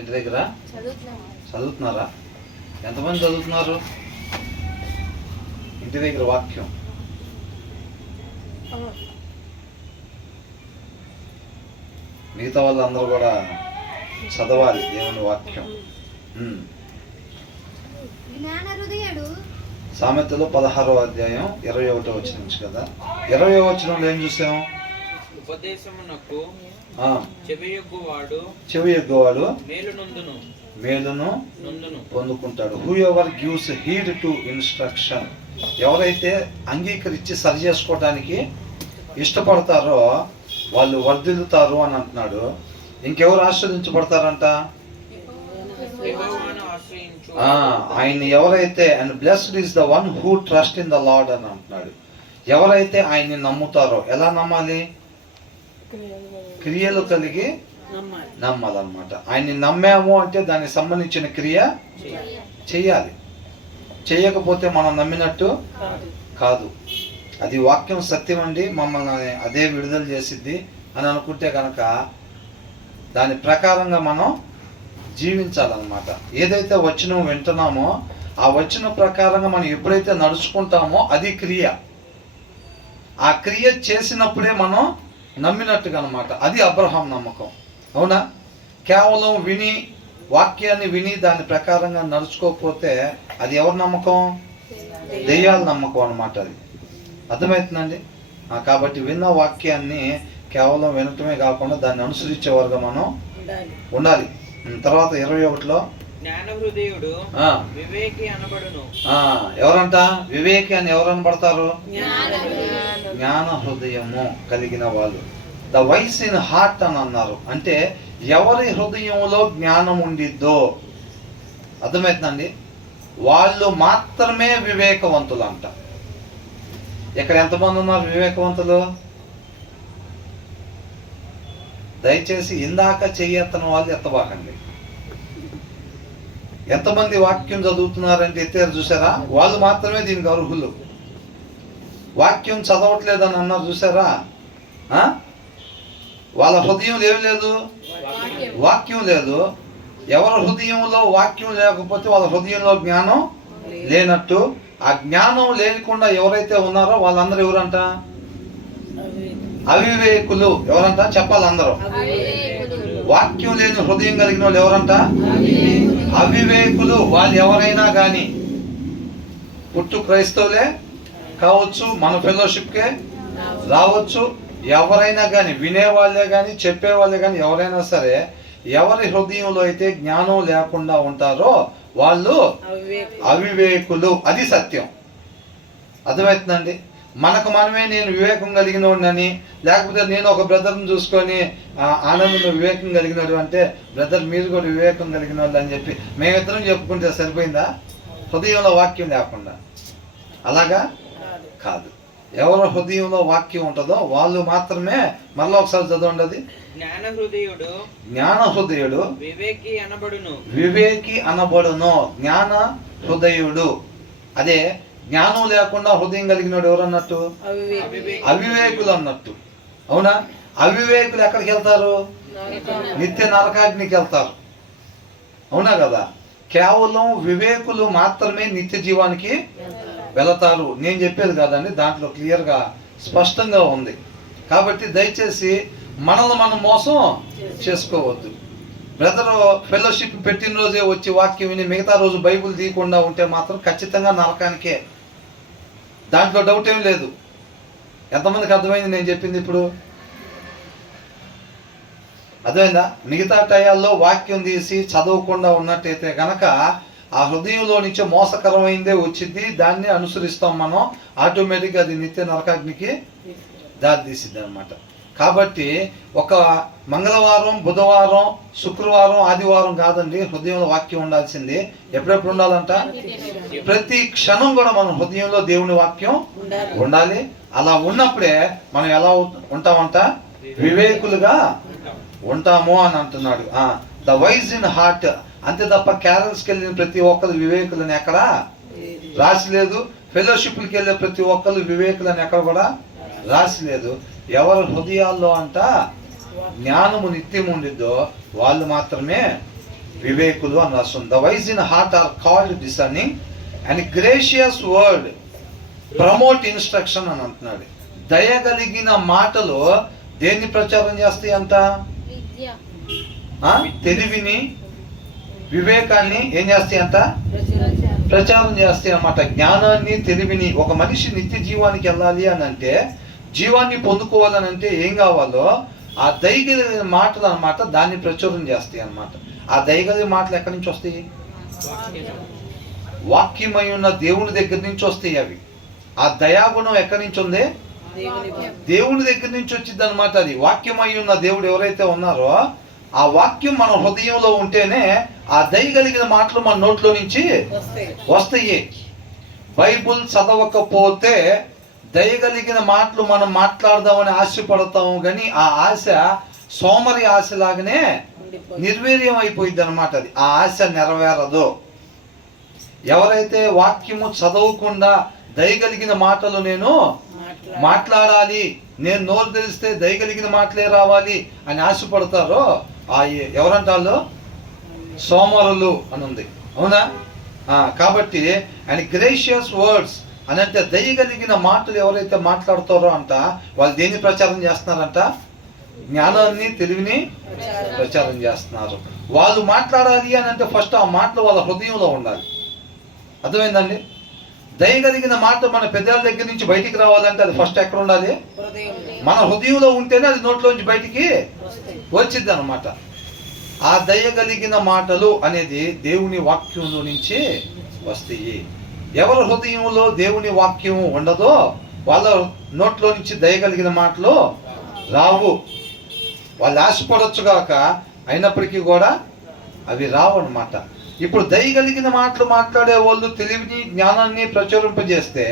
ఇంటి దగ్గర చదువుతున్నారా? ఎంతమంది చదువుతున్నారు ఇంటి దగ్గర వాక్యం? మిగతా వాళ్ళందరూ కూడా చదవాలి దేవుని వాక్యం. సామెతలు 16వ అధ్యాయం 21వ వచనం నుంచి కదా. 20వ వచనంలో ఏం చూసాం? ఉపదేశమునకు చెవి ఎగ్గువాడు మేలును పొందుకుంటాడు. Whoever gives heed to instruction, ఎవరైతే అంగీకరించి సరి చేసుకోవడానికి ఇష్టపడతారో వాళ్ళు వర్ధిల్లుతారు అని అంటున్నాడు. ఇంకెవరు ఆశ్రయించబడతారంట? ఆయన ఎవరైతే, and blessed is the one who trust in the lord అని అంటున్నాడు. ఎవరైతే ఆయన్ని నమ్ముతారో, ఎలా నమ్మాలి? క్రియలు కలిగి నమ్మాలన్నమాట. ఆయన్ని నమ్మాము అంటే దానికి సంబంధించిన క్రియ చెయ్యాలి. చేయకపోతే మనం నమ్మినట్టు కాదు. అది వాక్యం సత్యం అండి, మమ్మల్ని అదే విడుదల చేసిద్ది అని అనుకుంటే కనుక దాని ప్రకారంగా మనం జీవించాలన్నమాట. ఏదైతే వచనం వింటున్నామో ఆ వచనం ప్రకారంగా మనం ఎప్పుడైతే నడుచుకుంటామో అది క్రియ. ఆ క్రియ చేసినప్పుడే మనం నమ్మినట్టుగా అనమాట. అది అబ్రహాం నమ్మకం. అవునా? కేవలం విని, వాక్యాన్ని విని దాని ప్రకారంగా నడుచుకోకపోతే అది ఎవరి నమ్మకం? దెయ్యాల నమ్మకం అనమాట. అది అర్థమవుతుందండి. కాబట్టి విన్న వాక్యాన్ని కేవలం వినటమే కాకుండా దాన్ని అనుసరించేవారుగా మనం ఉండాలి. తర్వాత 21లో ఎవరంట? వివేకి అని ఎవరు అనబడతారు? జ్ఞాన హృదయము కలిగిన వాళ్ళు. ద వైస్ ఇన్ హార్ట్ అని అన్నారు. అంటే ఎవరి హృదయంలో జ్ఞానం ఉండిద్దో, అర్థమవుతుందండి, వాళ్ళు మాత్రమే వివేకవంతులు అంట. ఇక్కడ ఎంతమంది ఉన్నారు వివేకవంతులు? దయచేసి ఇందాక చెయ్యెత్తని వాళ్ళు ఎత్తబాకండి. ఎంతమంది వాక్యం చదువుతున్నారంటే ఎత్తారు చూసారా? వాళ్ళు మాత్రమే దీనికి అర్హులు. వాక్యం చదవట్లేదని అన్నారు చూసారా? వాళ్ళ హృదయంలో ఏమి లేదు? వాక్యం లేదు. ఎవరి హృదయంలో వాక్యం లేకపోతే వాళ్ళ హృదయంలో జ్ఞానం లేనట్టు. ఆ జ్ఞానం లేకుండా ఎవరైతే ఉన్నారో వాళ్ళందరూ ఎవరంట? అవివేకులు. ఎవరంట? చెప్పాలి అందరూ. వాక్యం లేని హృదయం కలిగిన వాళ్ళు ఎవరంట? అవివేకులు. వాళ్ళు ఎవరైనా కానీ పుట్టు క్రైస్తవులే కావచ్చు, మన ఫెలోషిప్కే రావచ్చు, ఎవరైనా కానీ, వినేవాళ్ళే కానీ, చెప్పేవాళ్ళే కానీ, ఎవరైనా సరే ఎవరి హృదయంలో అయితే జ్ఞానం లేకుండా ఉంటారో వాళ్ళు అవివేకులు. అది సత్యం. అర్థమవుతుందండి. మనకు మనమే నేను వివేకం కలిగిన వాడిని, లేకపోతే నేను ఒక బ్రదర్ని చూసుకొని ఆనందంలో వివేకం కలిగినాడు అంటే, బ్రదర్ మీరు కూడా వివేకం కలిగిన వాళ్ళు అని చెప్పి మేమిద్దరం చెప్పుకుంటే సరిపోయిందా? హృదయంలో వాక్యం లేకుండా. అలాగా కాదు. ఎవరి హృదయంలో వాక్యం ఉంటుందో వాళ్ళు మాత్రమే. మరలా ఒకసారి చదవండి. అది జ్ఞాన హృదయుడు వివేకి అనబడును. జ్ఞాన హృదయుడు. అదే జ్ఞానం లేకుండా హృదయం కలిగినోడు ఎవరన్నట్టు? అవివేకులు అన్నట్టు. అవునా? అవివేకులు ఎక్కడికి వెళ్తారు? నిత్య నరకాగ్నికి వెళ్తారు. అవునా కదా? కేవలం వివేకులు మాత్రమే నిత్య జీవానికి వెళతారు. నేను చెప్పేది కాదండి, దాంట్లో క్లియర్గా స్పష్టంగా ఉంది. కాబట్టి దయచేసి మనల్ని మనం మోసం చేసుకోవద్దు. బ్రదరు ఫెలోషిప్ పెట్టిన రోజే వచ్చి వాక్యం విని మిగతా రోజు బైబుల్ తీయకుండా ఉంటే మాత్రం ఖచ్చితంగా నరకానికే. దాంట్లో డౌట్ ఏం లేదు. ఎంతమందికి అర్థమైంది నేను చెప్పింది ఇప్పుడు? అర్థమైందా? మిగతా టయాల్లో వాక్యం తీసి చదవకుండా ఉన్నట్టయితే కనుక ఆ హృదయంలో నుంచి మోసకరమైందే వచ్చింది, దాన్ని అనుసరిస్తాం మనం. ఆటోమేటిక్గా అది నిత్య నరకాగ్నికి దారి తీసిద్ది అనమాట. కాబట్టి ఒక మంగళవారం, బుధవారం, శుక్రవారం, ఆదివారం కాదండి హృదయంలో వాక్యం ఉండాల్సింది. ఎప్పుడెప్పుడు ఉండాలంట? ప్రతి క్షణం కూడా మన హృదయంలో దేవుని వాక్యం ఉండాలి. అలా ఉన్నప్పుడే మనం ఎలా ఉంటామంట? వివేకులుగా ఉంటాము అని అంటున్నాడు. The wise in heart. అంతే తప్ప క్యారల్స్కి వెళ్ళిన ప్రతి ఒక్కరు వివేకులని ఎక్కడ రాసి లేదు. ఫెలోషిప్కి వెళ్ళే ప్రతి ఒక్కరు వివేకులని ఎక్కడ కూడా రాసి లేదు. ఎవరి హృదయాల్లో అంట జ్ఞానము నిత్యం ఉండిద్దో వాళ్ళు మాత్రమే వివేకులు అని రాస్తుంది. The wise in heart are called discerning and gracious word promote instruction అని అంటున్నాడు. దయగలిగిన మాటలు దేన్ని ప్రచారం చేస్తాయి అంట? తెలివిని, వివేకాన్ని ఏం చేస్తాయి అంట? ప్రచారం చేస్తాయి అన్నమాట. జ్ఞానాన్ని, తెలివిని. ఒక మనిషి నిత్య జీవానికి వెళ్ళాలి అని అంటే, జీవాన్ని పొందుకోవాలని అంటే ఏం కావాలో ఆ దయగలిగిన మాటలు అన్నమాట దాన్ని ప్రచురం చేస్తాయి అన్నమాట. ఆ దయగలిగిన మాటలు ఎక్కడి నుంచి వస్తాయి? వాక్యమై ఉన్న దేవుని దగ్గర నుంచి వస్తాయి అవి. ఆ దయాగుణం ఎక్కడి నుంచి ఉంది? దేవుని దగ్గర నుంచి వచ్చింది అనమాట. అది వాక్యమై ఉన్న దేవుడు ఎవరైతే ఉన్నారో ఆ వాక్యం మన హృదయంలో ఉంటేనే ఆ దయగలిగిన మాటలు మన నోట్లో నుంచి వస్తాయి. బైబుల్ చదవకపోతే దయగలిగిన మాటలు మనం మాట్లాడదామని ఆశపడతాము, కానీ ఆ ఆశ సోమరి ఆశ లాగానే నిర్వీర్యం అయిపోయింది అనమాట. అది ఆ ఆశ నెరవేరదు. ఎవరైతే వాక్యము చదవకుండా దయగలిగిన మాటలు నేను మాట్లాడాలి, నేను నోరు తెలిస్తే దయగలిగిన మాటలే రావాలి అని ఆశపడతారో ఆ ఎవరంటారో సోమరులు అని ఉంది, అవునా? కాబట్టి అండ్ గ్రేషియస్ వర్డ్స్ అని అంటే దయగలిగిన మాటలు ఎవరైతే మాట్లాడతారో అంట వాళ్ళు దేన్ని ప్రచారం చేస్తున్నారంట? జ్ఞానాన్ని, తెలివిని ప్రచారం చేస్తున్నారు. వాళ్ళు మాట్లాడాలి అని అంటే ఫస్ట్ ఆ మాటలు వాళ్ళ హృదయంలో ఉండాలి. అర్థమైందండి? దయగలిగిన మాట మన పెద్దల దగ్గర నుంచి బయటికి రావాలంటే అది ఫస్ట్ ఎక్కడ ఉండాలి? మన హృదయంలో ఉంటేనే అది నోట్లోంచి బయటికి వచ్చింది అనమాట. ఆ దయగలిగిన మాటలు అనేది దేవుని వాక్యంలో నుంచి వస్తాయి. ఎవరి హృదయంలో దేవుని వాక్యం ఉండదో వాళ్ళ నోట్లో నుంచి దయగలిగిన మాటలు రావు. వాళ్ళు ఆశపడొచ్చుగాక అయినప్పటికీ కూడా అవి రావు అనమాట. ఇప్పుడు దయగలిగిన మాటలు మాట్లాడే వాళ్ళు తెలివిని, జ్ఞానాన్ని ప్రచురింపజేస్తే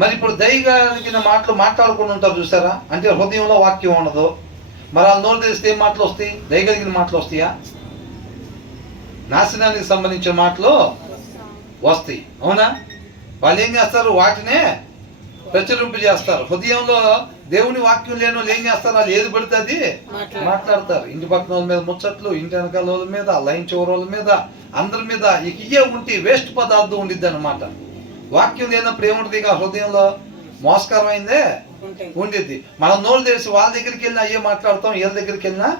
మరి ఇప్పుడు దయగలిగిన మాటలు మాట్లాడుకుని ఉంటారు చూసారా, అంటే హృదయంలో వాక్యం ఉండదు. మరి వాళ్ళు నోరు తెరిస్తే ఏం మాటలు వస్తాయి? దయగలిగిన మాటలు వస్తాయా? నాశనానికి సంబంధించిన మాటలు వస్తాయి, అవునా? వాళ్ళు ఏం చేస్తారు? వాటినే ప్రచురింపజేస్తారు. హృదయంలో దేవుని వాక్యం లేని వాళ్ళు ఏం చేస్తారు? వాళ్ళు ఏది పడితే అది మాట్లాడతారు. ఇంటి పక్కన వాళ్ళ మీద ముచ్చట్లు, ఇంటి వెనకాల వాళ్ళ మీద, లైన్ చివరి వాళ్ళ మీద, అందరి మీద ఇయ్యే ఉంటే వేస్ట్ పదార్థం ఉండిద్ది అనమాట. వాక్యం లేనప్పుడు ఏముంటుంది? ఇక హృదయంలో మోసకరమైందే ఉండిద్ది. మనం నోరు తెలిసి వాళ్ళ దగ్గరికి వెళ్ళినా అయ్యే మాట్లాడతాం, వీళ్ళ దగ్గరికి వెళ్ళినా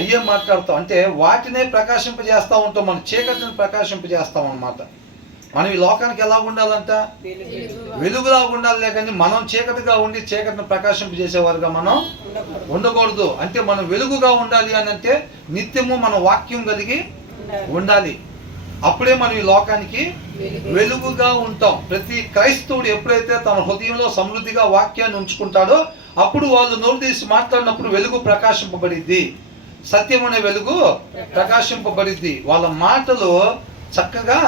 అయ్యే మాట్లాడతాం. అంటే వాటినే ప్రకాశింపజేస్తూ ఉంటాం, మన చీకటిని ప్రకాశింపజేస్తాం అనమాట. మనం ఈ లోకానికి ఎలా ఉండాలంట? వెలుగులా ఉండాలి, కానీ మనం చీకటిగా ఉండి చీకటిని ప్రకాశింపజేసేవారుగా మనం ఉండకూడదు. అంటే మనం వెలుగుగా ఉండాలి అని అంటే నిత్యము మన వాక్యం కలిగి ఉండాలి. అప్పుడే మనం ఈ లోకానికి వెలుగుగా ఉంటాం. ప్రతి క్రైస్తవుడు ఎప్పుడైతే తన హృదయంలో సమృద్ధిగా వాక్యాన్ని ఉంచుకుంటాడో అప్పుడు వాళ్ళు నోరు తీసి మాట్లాడినప్పుడు వెలుగు ప్రకాశింపబడిద్ది. సత్యం అనే వెలుగు ప్రకాశింపబడిద్ది. వాళ్ళ మాటలు చక్కగా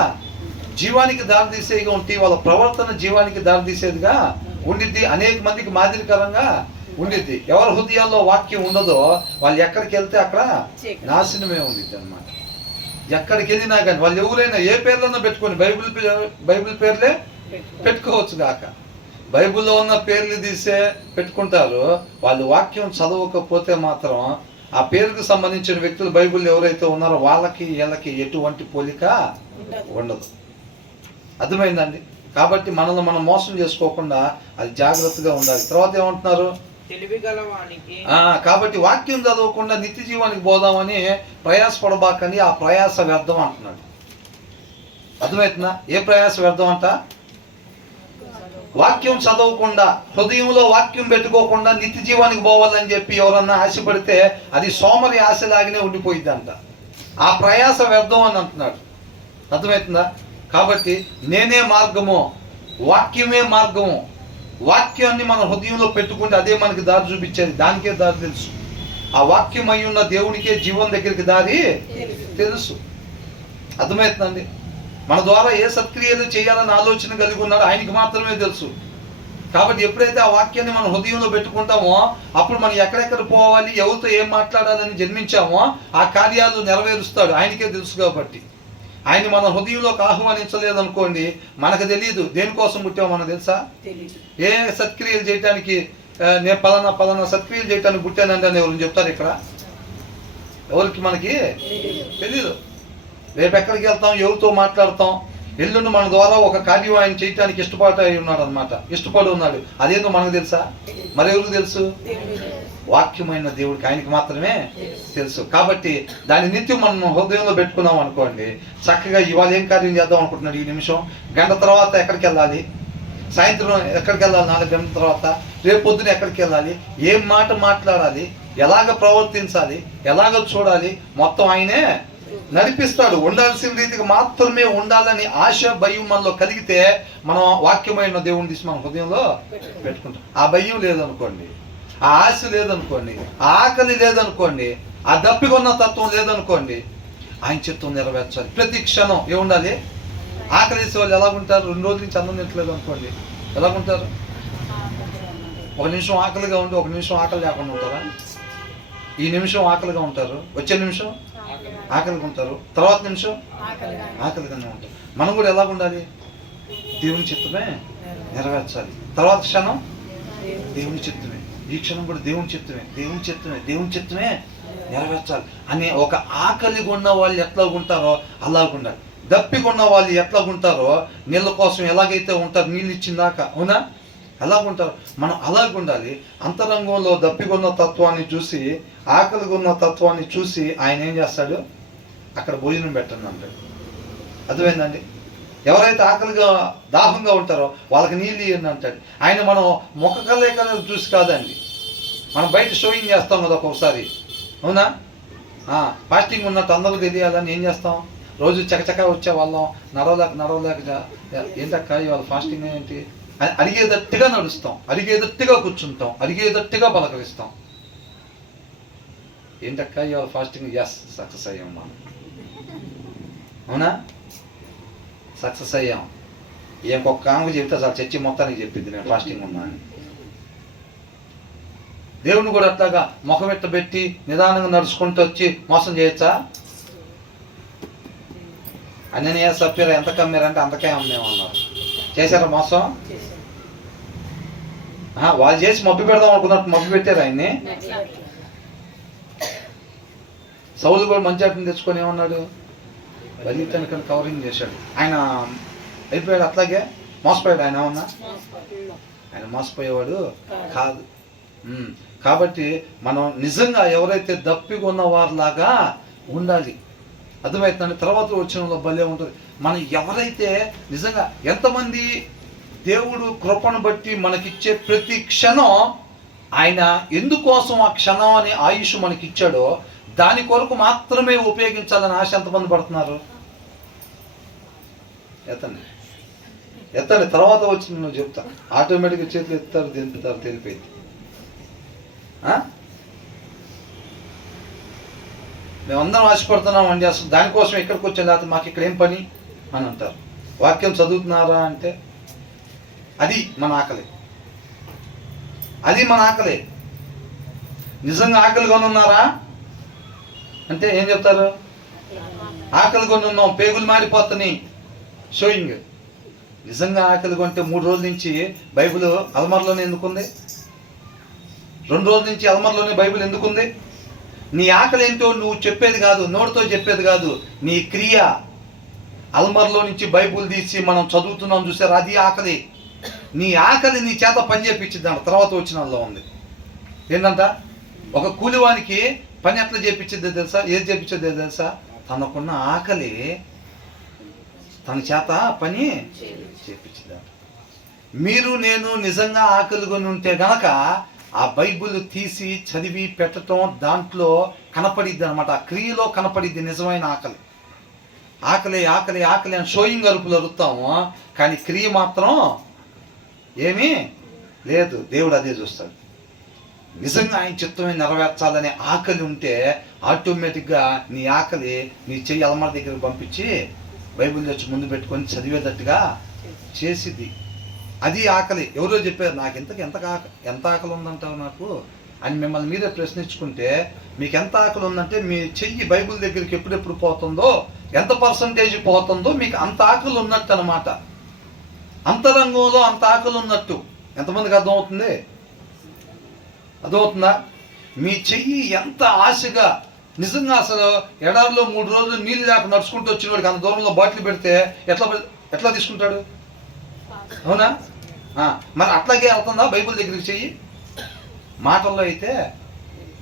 జీవానికి దారితీసేదిగా ఉంటాయి. వాళ్ళ ప్రవర్తన జీవానికి దారితీసేదిగా ఉండిద్ది. అనేక మందికి మాదిరికరంగా ఉండిద్ది. ఎవరి హృదయాల్లో వాక్యం ఉండదో వాళ్ళు ఎక్కడికి వెళ్తే అక్కడ నాశనమే ఉండిద్ది అనమాట. ఎక్కడికి వెళ్ళినా కానీ వాళ్ళు ఎవరైనా ఏ పేర్లన్నా పెట్టుకొని బైబిల్ పేర్లే పెట్టుకోవచ్చు గాక. బైబిల్లో ఉన్న పేర్లు తీసే పెట్టుకుంటారు. వాళ్ళు వాక్యం చదవకపోతే మాత్రం ఆ పేరుకు సంబంధించిన వ్యక్తులు బైబిల్ ఎవరైతే ఉన్నారో వాళ్ళకి వీళ్ళకి ఎటువంటి పోలిక ఉండదు. అర్థమైందండి? కాబట్టి మనల్ని మనం మోసం చేసుకోకుండా అది జాగ్రత్తగా ఉండాలి. తర్వాత ఏమంటున్నారు? కాబట్టి వాక్యం చదవకుండా నిత్య జీవానికి పోదామని ప్రయాసపడబాకండి, ఆ ప్రయాస వ్యర్థం అంటున్నాడు. అర్థమవుతుందా? ఏ ప్రయాస వ్యర్థం అంట? వాక్యం చదవకుండా, హృదయంలో వాక్యం పెట్టుకోకుండా నిత్య జీవానికి పోవాలని చెప్పి ఎవరన్నా ఆశపడితే అది సోమరి ఆశలాగానే ఉండిపోయిద్దంట. ఆ ప్రయాస వ్యర్థం అని అంటున్నాడు. అర్థమవుతుందా? కాబట్టి నేనే మార్గము, వాక్యమే మార్గము. వాక్యాన్ని మన హృదయంలో పెట్టుకుంటే అదే మనకి దారి చూపించేది. దానికే దారి తెలుసు. ఆ వాక్యం అయి ఉన్న దేవునికే జీవం దగ్గరికి దారి తెలుసు. అర్థమవుతుందండి? మన ద్వారా ఏ సత్క్రియలు చేయాలని ఆలోచన కలిగి ఉన్నాడో ఆయనకి మాత్రమే తెలుసు. కాబట్టి ఎప్పుడైతే ఆ వాక్యాన్ని మన హృదయంలో పెట్టుకుంటామో అప్పుడు మనం ఎక్కడెక్కడ పోవాలి, ఎవరితో ఏం మాట్లాడాలని జన్మించామో ఆ కార్యాలు నెరవేరుస్తాడు. ఆయనకే తెలుసు. కాబట్టి ఆయన మన హృదయంలోకి ఆహ్వానించలేదనుకోండి, మనకు తెలియదు దేనికోసం పుట్టామో. మనకు తెలుసా? ఏ సత్క్రియలు చేయడానికి నేను పలానా సత్క్రియలు చేయడానికి పుట్టానండి అని ఎవరు చెప్తారు ఇక్కడ? ఎవరికి మనకి తెలీదు. రేపు ఎక్కడికి వెళ్తాం, ఎవరితో మాట్లాడతాం, ఎల్లుండి మన ద్వారా ఒక కార్యం ఆయన చేయటానికి ఇష్టపడి ఉన్నాడు అనమాట, ఇష్టపడి ఉన్నాడు. అదేందో మనకు తెలుసా? మరెవరికి తెలుసు? వాక్యమైన దేవుడికి, ఆయనకి మాత్రమే తెలుసు. కాబట్టి దాని నిత్యం మనం హృదయంలో పెట్టుకున్నాం అనుకోండి, చక్కగా ఇవాళ ఏం కార్యం చేద్దాం అనుకుంటున్నాడు, ఈ నిమిషం గంట తర్వాత ఎక్కడికి వెళ్ళాలి, సాయంత్రం ఎక్కడికి వెళ్ళాలి, 4 గంటల తర్వాత, రేపు పొద్దున ఎక్కడికి వెళ్ళాలి, ఏం మాట మాట్లాడాలి, ఎలాగ ప్రవర్తించాలి, ఎలాగ చూడాలి, మొత్తం ఆయనే నడిపిస్తాడు. ఉండాల్సిన రీతికి మాత్రమే ఉండాలని ఆశ, భయం మనలో కలిగితే మనం వాక్యమైన దేవుని తీసి మన హృదయంలో పెట్టుకుంటాం. ఆ భయం లేదనుకోండి, ఆ ఆశ లేదనుకోండి, ఆ ఆకలి లేదనుకోండి, ఆ దప్పికొన్న తత్వం లేదనుకోండి, ఆయన చిత్తం నెరవేర్చాలి. ప్రతి క్షణం ఏముండాలి? ఆకలి వేసే వాళ్ళు ఎలాగుంటారు? 2 రోజుల నుంచి అన్నం తింటలేదు అనుకోండి, ఎలాగుంటారు? 1 నిమిషం ఆకలిగా ఉండి 1 నిమిషం ఆకలి లేకుండా ఉంటారా? ఈ నిమిషం ఆకలిగా ఉంటారు, వచ్చే నిమిషం ఆకలిగా ఉంటారు, తర్వాత నిమిషం ఆకలిగానే ఉంటారు. మనం కూడా ఎలాగుండాలి? దేవుని చిత్తమే నెరవేర్చాలి. తర్వాత క్షణం దేవుని చిత్తమే, ఈ క్షణం కూడా దేవుని చిత్తమే, దేవుని చిత్తమే, దేవుని చిత్తమే నెరవేర్చాలి అనే ఒక ఆకలిగా ఉన్న వాళ్ళు ఎట్లాగుంటారో అలాగుండాలి. దప్పికొన్న వాళ్ళు ఎట్లాగుంటారో, నీళ్ళ కోసం ఎలాగైతే ఉంటారు, నీళ్ళు ఇచ్చిందాక, అవునా, అలాగుంటారు. మనం అలాగుండాలి. అంతరంగంలో దప్పికొన్న తత్వాన్ని చూసి, ఆకలిగా ఉన్న తత్వాన్ని చూసి ఆయన ఏం చేస్తాడు? అక్కడ భోజనం పెట్టండి అంటాడు. అర్థమైందండి? ఎవరైతే ఆకలిగా దాహంగా ఉంటారో వాళ్ళకి నీళ్ళు ఇవ్వండి అంటాడు ఆయన. మనం ముఖ కలయికలు చూసి కాదండి, మనం బయట షోయింగ్ చేస్తాం కదా ఒక్కొక్కసారి, అవునా? ఫాస్టింగ్ ఉన్నట్టు అందరూ తెలియాలని ఏం చేస్తాం? రోజు చకచక వచ్చే వాళ్ళం, నడవలేక ఏంటక్క ఇవాళ ఫాస్టింగ్ ఏంటి అని అడిగేదట్టుగా నడుస్తాం, అడిగేదట్టుగా కూర్చుంటాం, అడిగేదట్టుగా పలకరిస్తాం. ఏంటక్క ఇవాళ ఫాస్టింగ్? ఎస్, సక్సెస్ అయ్యాం మనం, అవునా? సక్సెస్ అయ్యాం. ఇంకొక ఆమెకు చెప్తే చాలు, చర్చి మొత్తానికి చెప్పింది నేను ఫాస్టింగ్ ఉన్నా అని. దేవుని కూడా అట్లాగా ముఖం ఎట్టబెట్టి నిదానంగా నడుచుకుంటూ వచ్చి మోసం చేయొచ్చా? అన్నయ్య సభ్యులు ఎంత కమ్మారంటే అంతకే అమ్మేమన్నారు. చేశారా మోసం? వాళ్ళు చేసి మబ్బి పెడదాం అనుకున్నట్టు మబ్బి పెట్టారు ఆయన్ని. సౌలు కూడా మంచి అట్ని తెచ్చుకొని ఏమన్నాడు? బలితానికి కవరింగ్ చేశాడు. ఆయన అయిపోయాడు, అట్లాగే మోసపోయాడు. ఆయన ఏమన్నా? ఆయన మోసపోయేవాడు కాదు. కాబట్టి మనం నిజంగా ఎవరైతే దప్పికొన్న వారిలాగా ఉండాలి. అర్థమవుతుందండి? తర్వాత వచ్చిన భలే ఉంటుంది. మనం ఎవరైతే నిజంగా, ఎంతమంది దేవుడు కృపను బట్టి మనకిచ్చే ప్రతి క్షణం ఆయన ఎందుకోసం ఆ క్షణం అని ఆయుష్ మనకిచ్చాడో దాని కొరకు మాత్రమే ఉపయోగించాలని ఆశ ఎంతమంది పడుతున్నారు? ఎత్తండి తర్వాత వచ్చింది నువ్వు చెప్తా. ఆటోమేటిక్గా చేతులు ఎత్తారు, దింపుతారు, తెలిపోయింది. మేమందరం ఆశపడుతున్నామండి, అసలు దానికోసం ఎక్కడికి వచ్చాం, లేకపోతే మాకు ఇక్కడ ఏం పని అని అంటారు. వాక్యం చదువుతున్నారా అంటే అది మన ఆకలి, అది మన ఆకలి. నిజంగా ఆకలి కొని ఉన్నారా అంటే ఏం చెప్తారు? ఆకలి కొని ఉన్నాం, పేగులు మారిపోతున్నాయి, షోయింగ్. నిజంగా ఆకలి కొంటే 3 రోజుల నుంచి బైబిల్ అల్మార్లోనే ఎందుకుంది? 2 రోజుల నుంచి అల్మార్లోనే బైబిల్ ఎందుకుంది? నీ ఆకలి ఏంటో నువ్వు చెప్పేది కాదు, నోటితో చెప్పేది కాదు, నీ క్రియ. అల్మార్లో నుంచి బైబిల్ తీసి మనం చదువుతున్నాం చూసారు, అది ఆకలి. నీ ఆకలి నీ చేత పని చేయించిద్దాం. తర్వాత వచ్చిన వాళ్ళలో ఉంది ఏంటంట, ఒక కూలివానికి పని ఎట్లా చేయించిద్దో తెలుసా? ఏది చేయించేదో తెలుసా? తనకున్న ఆకలి తన చేత పని చేయించిద్దాం. మీరు నేను నిజంగా ఆకలి కొని ఉంటే గనక ఆ బైబిల్ తీసి చదివి పెట్టడం దాంట్లో కనపడిద్ది అనమాట. ఆ క్రియలో కనపడిద్ది నిజమైన ఆకలి. ఆకలి ఆకలి ఆకలి అని షోయింగ్ అరుపులు అరుస్తాము, కానీ క్రియ మాత్రం ఏమీ లేదు. దేవుడు అదే చూస్తాడు. నిజంగా ఆయన చిత్తమే నెరవేర్చాలనే ఆకలి ఉంటే ఆటోమేటిక్గా నీ ఆకలి నీ చెయ్యి అల్మార్ దగ్గరికి పంపించి బైబిల్ తెచ్చి ముందు పెట్టుకొని చదివేటట్టుగా చేసిద్ది. అది ఆకలి. ఎవరో చెప్పారు, నాకు ఎంత ఆకలి ఉందంటావు నాకు అని మిమ్మల్ని మీరే ప్రశ్నించుకుంటే, మీకు ఎంత ఆకలి ఉందంటే మీ చెయ్యి బైబిల్ దగ్గరికి ఎప్పుడెప్పుడు పోతుందో, ఎంత పర్సంటేజ్ పోతుందో మీకు అంత ఆకలి ఉన్నట్టు అనమాట. అంతరంగంలో అంత ఆకలి ఉన్నట్టు. ఎంతమందికి అర్థమవుతుంది? అర్థమవుతుందా? మీ చెయ్యి ఎంత ఆశగా నిజంగా అసలు ఎడారిలో 3 రోజులు నీళ్ళు లేక నడుచుకుంటూ వచ్చిన వాడికి అంత దూరంలో బాటిల్ పెడితే ఎట్లా తీసుకుంటాడు? అవునా? మరి అట్లాగే వెళ్తుందా బైబిల్ దగ్గరికి చెయ్యి? మాటల్లో అయితే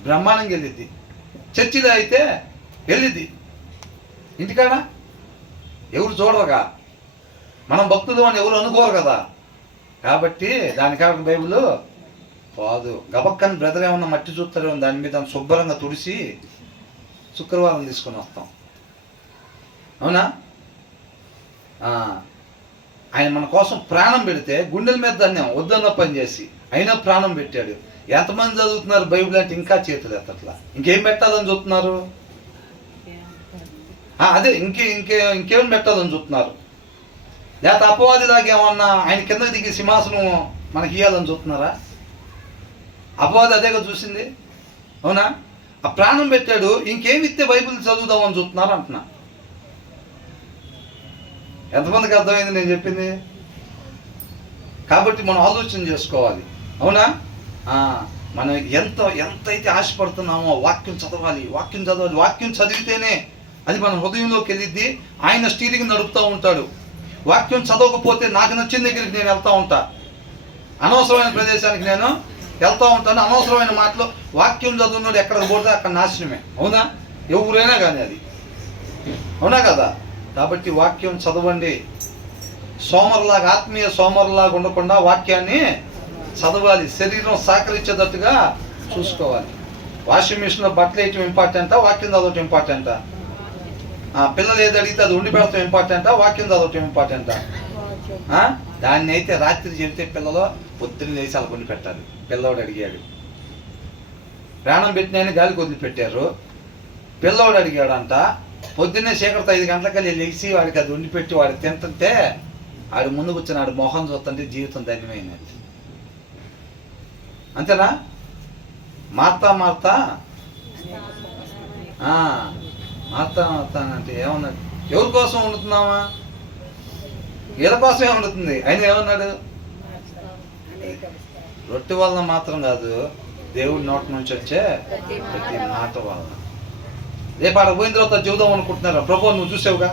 బ్రహ్మాండంగా వెళ్ళిద్ది, చర్చిలో అయితే వెళ్ళిద్ది, ఇంటికాడ ఎవరు చూడరుగా, మనం భక్తులు అని ఎవరు అనుకోరు కదా. కాబట్టి దానికాక బైబిల్ పోదు. గబక్కని బ్రదర్ ఏమన్నా మట్టి చూస్తారేమో దాని మీద శుభ్రంగా తుడిసి శుక్రవారం తీసుకొని వస్తాం. అవునా? ఆయన మన కోసం ప్రాణం పెడితే గుండెల మీద ధన్యం వద్దన్న పని చేసి అయినా ప్రాణం పెట్టాడు. ఎంతమంది చదువుతున్నారు బైబిల్ అంటే ఇంకా చేతులు ఎత్తట్లా, ఇంకేం పెట్టాలని చూస్తున్నారు? అదే ఇంకేం పెట్టాలని చూస్తున్నారు. లేకపోతే అపవాదిలాగా ఏమన్నా ఆయన కిందకి దిగి సింహాసనం మనకి ఇవ్వాలని చూస్తున్నారా? అపవాది అదేగా చూసింది. అవునా? ఆ ప్రాణం పెట్టాడు, ఇంకేమి ఇస్తే బైబిల్ చదువుదామని చూస్తున్నారు అంటున్నా. ఎంతమందికి అర్థమైంది నేను చెప్పింది? కాబట్టి మనం ఆలోచన చేసుకోవాలి. అవునా? మనం ఎంతైతే ఆశపడుతున్నామో వాక్యం చదవాలి, వాక్యం చదివితేనే అది మన హృదయంలోకి వెళ్ళిద్ది. ఆయన స్టీరింగ్ నడుపుతూ ఉంటాడు. వాక్యం చదవకపోతే నాకు నచ్చిన దగ్గరికి నేను వెళ్తూ ఉంటా, అనవసరమైన ప్రదేశానికి నేను వెళ్తూ ఉంటాను. అనవసరమైన మాటలు వాక్యం చదువున్నాడు ఎక్కడికి పోతే అక్కడ నాశనమే. అవునా? ఎవరైనా కానీ అది. అవునా కదా? కాబట్టి వాక్యం చదవండి. సోమరులాగా, ఆత్మీయ సోమరులాగా ఉండకుండా వాక్యాన్ని చదవాలి. శరీరం సహకరించేటట్టుగా చూసుకోవాలి. వాషింగ్ మిషన్లో బట్టలు వేయటం ఇంపార్టెంటా, వాక్యం చదవటం ఇంపార్టెంటా? పిల్లలు ఏది అడిగితే అది ఉండి పెడతాం ఇంపార్టెంటా, వాక్యం చదవటం ఇంపార్టెంటా? దాన్ని అయితే రాత్రి చెబితే పిల్లలు పొద్దున్న లేచి అలా కొని పెట్టాలి. పిల్లవాడు అడిగాడు, ప్రాణం పెట్టినని గాలికి వదిలిపెట్టారు. పిల్లవాడు అడిగాడంట, పొద్దున్నే చీకటితో 5 గంటలకల్లి లేచి వాడికి అది వండి పెట్టి వాడికి తింటుంటే ఆడు ముందు కూర్చొని ఆడు మొహం చూస్తుంటే జీవితం ధన్యమైనది. అంతేనా? మార్తా అంటే ఏమన్నాడు? ఎవరి కోసం వండుతున్నావా? వీళ్ళ కోసమే వండుతుంది. ఆయన ఏమన్నాడు? రొట్టె వలన మాత్రం కాదు, దేవుడి నోటి నుంచి వచ్చే ప్రతి మాట వలన. రేపు ఆడ పోయిన తర్వాత చెబుదాం అనుకుంటున్నారా? ప్రభు నువ్వు చూసావుగా,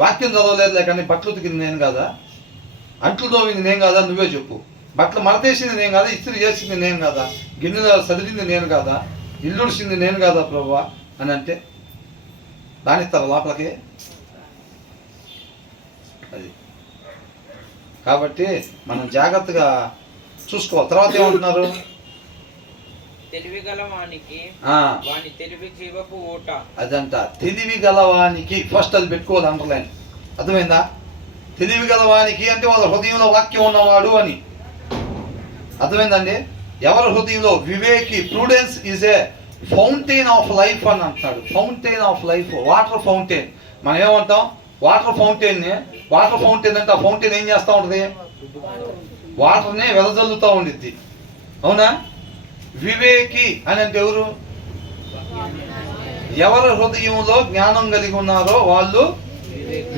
వాక్యం చదవలేదులే కానీ బట్టలు ఉతికింది నేను కాదా, అంట్లు తోమింది నేను కాదా, నువ్వే చెప్పు. బట్టలు మడతేసింది నేను కాదా, ఇస్త్రీ చేసింది నేను కాదా, గిన్నెలు సదిరింది నేను కాదా, ఇల్లుడిసింది నేను కాదా ప్రభు అని అంటే దానిస్తారు లోపలికి. అది కాబట్టి మనం జాగ్రత్తగా చూసుకోవాలి. తర్వాత ఏమంటున్నారు? తెలివి గలవానికి తెలివి జీవపు ఊట. అదంట తెలివి గలవానికి. ఫస్ట్ అది పెట్టుకోవాలి అండర్లైన్. అర్థమైందా? తెలివి గలవానికి అంటే వాళ్ళ హృదయంలో వాక్యం ఉన్నవాడు అని అర్థమైందండి. ఎవరి హృదయంలో వివేకి. Prudence is a fountain of life అని అంటున్నాడు. Fountain of life, water fountain. మనం ఏమంటాం? వాటర్ ఫౌంటైన్ అంటే ఆ ఫౌంటైన్ ఏం చేస్తూ ఉంటుంది? వాటర్ని వెదజల్లుతూ ఉండిద్ది. అవునా? వివేకి అని అంటే ఎవరు? ఎవరి హృదయంలో జ్ఞానం కలిగి ఉన్నారో వాళ్ళు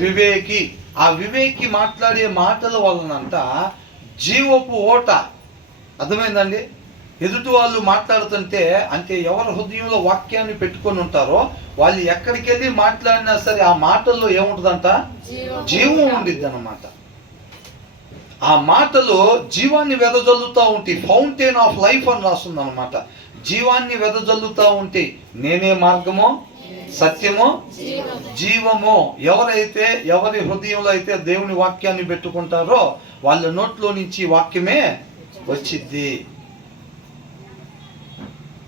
వివేకి. ఆ వివేకి మాట్లాడే మాటల వలనంట జీవపు ఓట. అర్థమైందండి? ఎదుటి వాళ్ళు మాట్లాడుతుంటే అంటే ఎవరి హృదయంలో వాక్యాన్ని పెట్టుకొని ఉంటారో వాళ్ళు ఎక్కడికి వెళ్ళి మాట్లాడినా సరే ఆ మాటల్లో ఏముంటుందంట? జీవం ఉండిద్ది అన్నమాట. ఆ మాటలు జీవాన్ని వెదజల్లుతూ ఉంటాయి. ఫౌంటైన్ ఆఫ్ లైఫ్ అని రాస్తుంది అనమాట. జీవాన్ని వెదజల్లుతూ ఉంటాయి. నేనే మార్గము, సత్యము, జీవము. ఎవరి హృదయంలో అయితే దేవుని వాక్యాన్ని పెట్టుకుంటారో వాళ్ళ నోట్లో నుంచి వాక్యమే వచ్చిద్ది.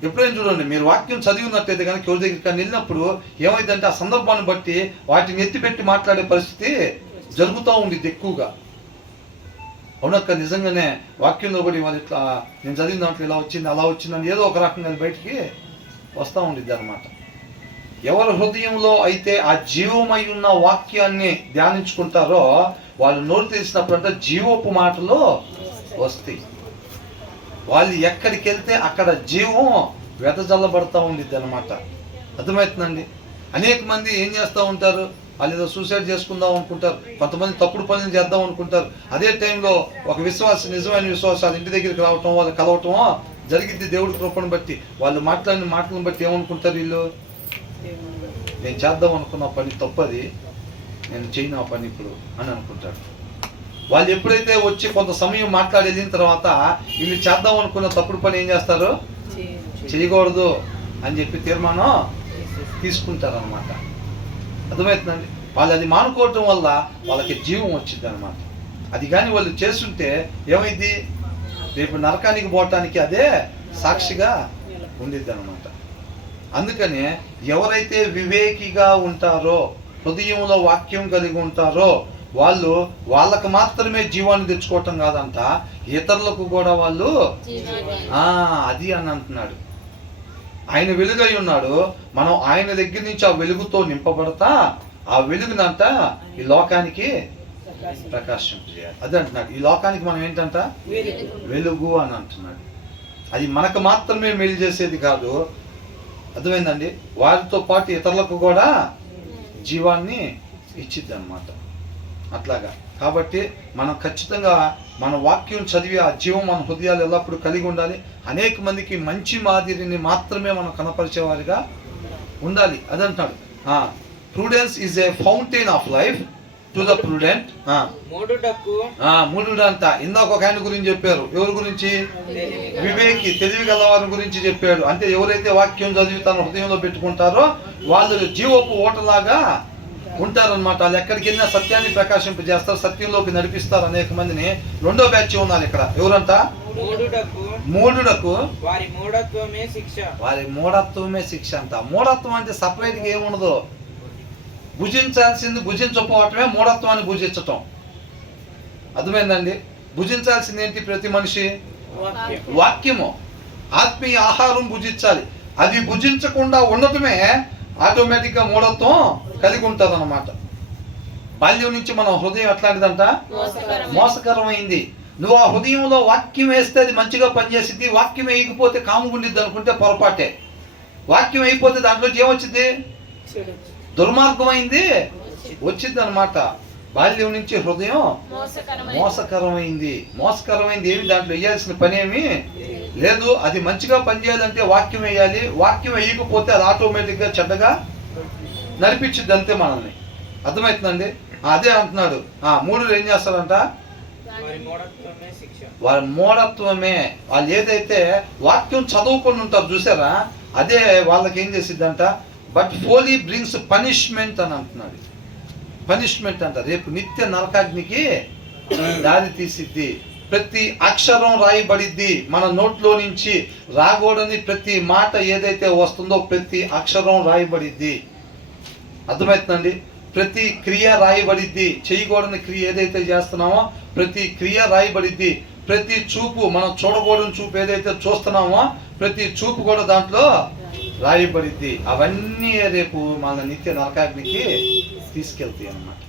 ఎప్పుడైనా చూడండి, మీరు వాక్యం చదివినట్టయితే కనుక ఎవరి దగ్గరికి వెళ్ళినప్పుడు ఏమైందంటే ఆ సందర్భాన్ని బట్టి వాటిని ఎత్తిపెట్టి మాట్లాడే పరిస్థితి జరుగుతూ ఉండిద్ది ఎక్కువగా. అవునక్క, నిజంగానే వాక్యంలో కూడా వాళ్ళు ఇట్లా నేను చదివిన దాంట్లో ఇలా వచ్చింది అలా వచ్చిందని ఏదో ఒక రకంగా బయటికి వస్తూ ఉండిద్ది అనమాట. ఎవరి హృదయంలో అయితే ఆ జీవమై ఉన్న వాక్యాన్ని ధ్యానించుకుంటారో వాళ్ళు నోరు తెలిసినప్పుడు అంటే జీవపు మాటలు వస్తాయి. వాళ్ళు ఎక్కడికి వెళ్తే అక్కడ జీవం వెదజల్లబడతా ఉండిద్ది అనమాట. అర్థమవుతుందండి? అనేక మంది ఏం చేస్తూ ఉంటారు? వాళ్ళు ఏదో సూసైడ్ చేసుకుందాం అనుకుంటారు, కొంతమంది తప్పుడు పనులు చేద్దాం అనుకుంటారు. అదే టైంలో ఒక విశ్వాస, నిజమైన విశ్వాసాలు ఇంటి దగ్గరికి రావటం, వాళ్ళు కలవటం జరిగిద్ది దేవుడి కృపను బట్టి. వాళ్ళు మాట్లాడిన మాటలను బట్టి ఏమనుకుంటారు వీళ్ళు, నేను చేద్దాం అనుకున్న పని తప్పది, నేను చేయను ఆ పని ఇప్పుడు అని అనుకుంటాడు. వాళ్ళు ఎప్పుడైతే వచ్చి కొంత సమయం మాట్లాడి వెళ్ళిన తర్వాత వీళ్ళు చేద్దాం అనుకున్న తప్పుడు పని ఏం చేస్తారు, చేయకూడదు అని చెప్పి తీర్మానం తీసుకుంటారు అనమాట. అర్థమవుతుందండి? వాళ్ళు అది మానుకోవటం వల్ల వాళ్ళకి జీవం వచ్చింది అనమాట. అది కానీ వాళ్ళు చేస్తుంటే ఏమైంది, రేపు నరకానికి పోవటానికి అదే సాక్షిగా ఉండిద్ది అనమాట. అందుకనే ఎవరైతే వివేకిగా ఉంటారో, హృదయంలో వాక్యం కలిగి ఉంటారో, వాళ్ళకు మాత్రమే జీవాన్ని తెచ్చుకోవటం కాదంట, ఇతరులకు కూడా వాళ్ళు అది అని అంటున్నాడు. ఆయన వెలుగై ఉన్నాడు, మనం ఆయన దగ్గర నుంచి ఆ వెలుగుతో నింపబడతా ఆ వెలుగునంట ఈ లోకానికి ప్రకాశం చేయాలి. అదే అంటున్నాడు, ఈ లోకానికి మనం ఏంటంట వెలుగు అని అంటున్నాడు. అది మనకు మాత్రమే మేలు చేసేది కాదు, అర్థమైందండి, వారితో పాటు ఇతరులకు కూడా జీవాన్ని ఇచ్చిద్ది అనమాట. అట్లాగా కాబట్టి మనం ఖచ్చితంగా మన వాక్యం చదివి ఆ జీవం మన హృదయాలు ఎల్లప్పుడూ కలిగి ఉండాలి. అనేక మందికి మంచి మాదిరిని మాత్రమే మనం కనపరిచేవారిగా ఉండాలి. అదంటాడు, prudence is a fountain of life to the prudent. మూఢుడు అంట. ఇందాక ఒక ఆయన గురించి చెప్పారు, ఎవరి గురించి, వివేకి, తెలివి గలవారి గురించి చెప్పాడు. అంటే ఎవరైతే వాక్యం చదివి తన హృదయంలో పెట్టుకుంటారో వాళ్ళు జీవపు ఓటలాగా ఉంటారనమాట. వాళ్ళు ఎక్కడికి వెళ్ళినా సత్యాన్ని ప్రకాశింపజేస్తారు, సత్యంలోకి నడిపిస్తారు అనేక మందిని. రెండో బ్యాచ్ ఉన్నారు ఇక్కడ, ఎవరంట, మూఢుడకు వారి మూఢత్వమే శిక్ష అంట. మూఢత్వం అంటే సపరేట్గా ఏముండదు, భుజించాల్సింది భుజించకపోవటమే మూఢత్వాన్ని భుజించటం. అర్థమైందండి? భుజించాల్సింది ఏంటి, ప్రతి మనిషి వాక్యము, ఆత్మీయ ఆహారం భుజించాలి. అది భుజించకుండా ఉండటమే ఆటోమేటిక్గా మూఢత్వం కలిగి ఉంటుంది అన్నమాట. బాల్యం నుంచి మన హృదయం ఎట్లాంటిదంట, మోసకరమైంది. నువ్వు ఆ హృదయంలో వాక్యం వేస్తే అది మంచిగా పనిచేసింది, వాక్యం వేయకపోతే కాముగుండిద్ది అనుకుంటే పొరపాటే. వాక్యం అయిపోతే దాంట్లో ఏమొచ్చింది, దుర్మార్గమైంది వచ్చింది అనమాట. బాల్యం నుంచి హృదయం మోసకరమైంది. ఏమి దాంట్లో వేయాల్సిన పని ఏమి లేదు. అది మంచిగా పనిచేయాలంటే వాక్యం వేయాలి. వాక్యం వేయకపోతే అది ఆటోమేటిక్గా చెడ్డగా నడిపించింది అంతే మనల్ని. అర్థమవుతుందండి? అదే అంటున్నాడు, మూఢులు ఏం చేస్తారంట, వారి మూఢత్వమే. వాళ్ళు ఏదైతే వాక్యం చదువుకొని ఉంటారు చూసారా, అదే వాళ్ళకి ఏం చేసిద్దంట, బట్ ఫోలీ బ్రింగ్స్ పనిష్మెంట్ అని అంటున్నాడు. పనిష్మెంట్ అంట, రేపు నిత్య నరకాగ్నికి దారి తీసిద్ది. ప్రతి అక్షరం రాయబడిద్ది. మన నోట్లో నుంచి రాకూడని ప్రతి మాట ఏదైతే వస్తుందో ప్రతి అక్షరం రాయబడిద్ది. అర్థమవుతుందండి? ప్రతి క్రియ రాయబడిద్ది. చేయకూడని క్రియ ఏదైతే చేస్తున్నామో ప్రతి క్రియ రాయబడిద్ది. ప్రతి చూపు, మనం చూడకూడని చూపు ఏదైతే చూస్తున్నామో ప్రతి చూపు కూడా దాంట్లో రాయబడిద్ది. అవన్నీ రేపు మన నిత్య నరకాగ్నికి తీసుకెళ్తాయి అన్నమాట.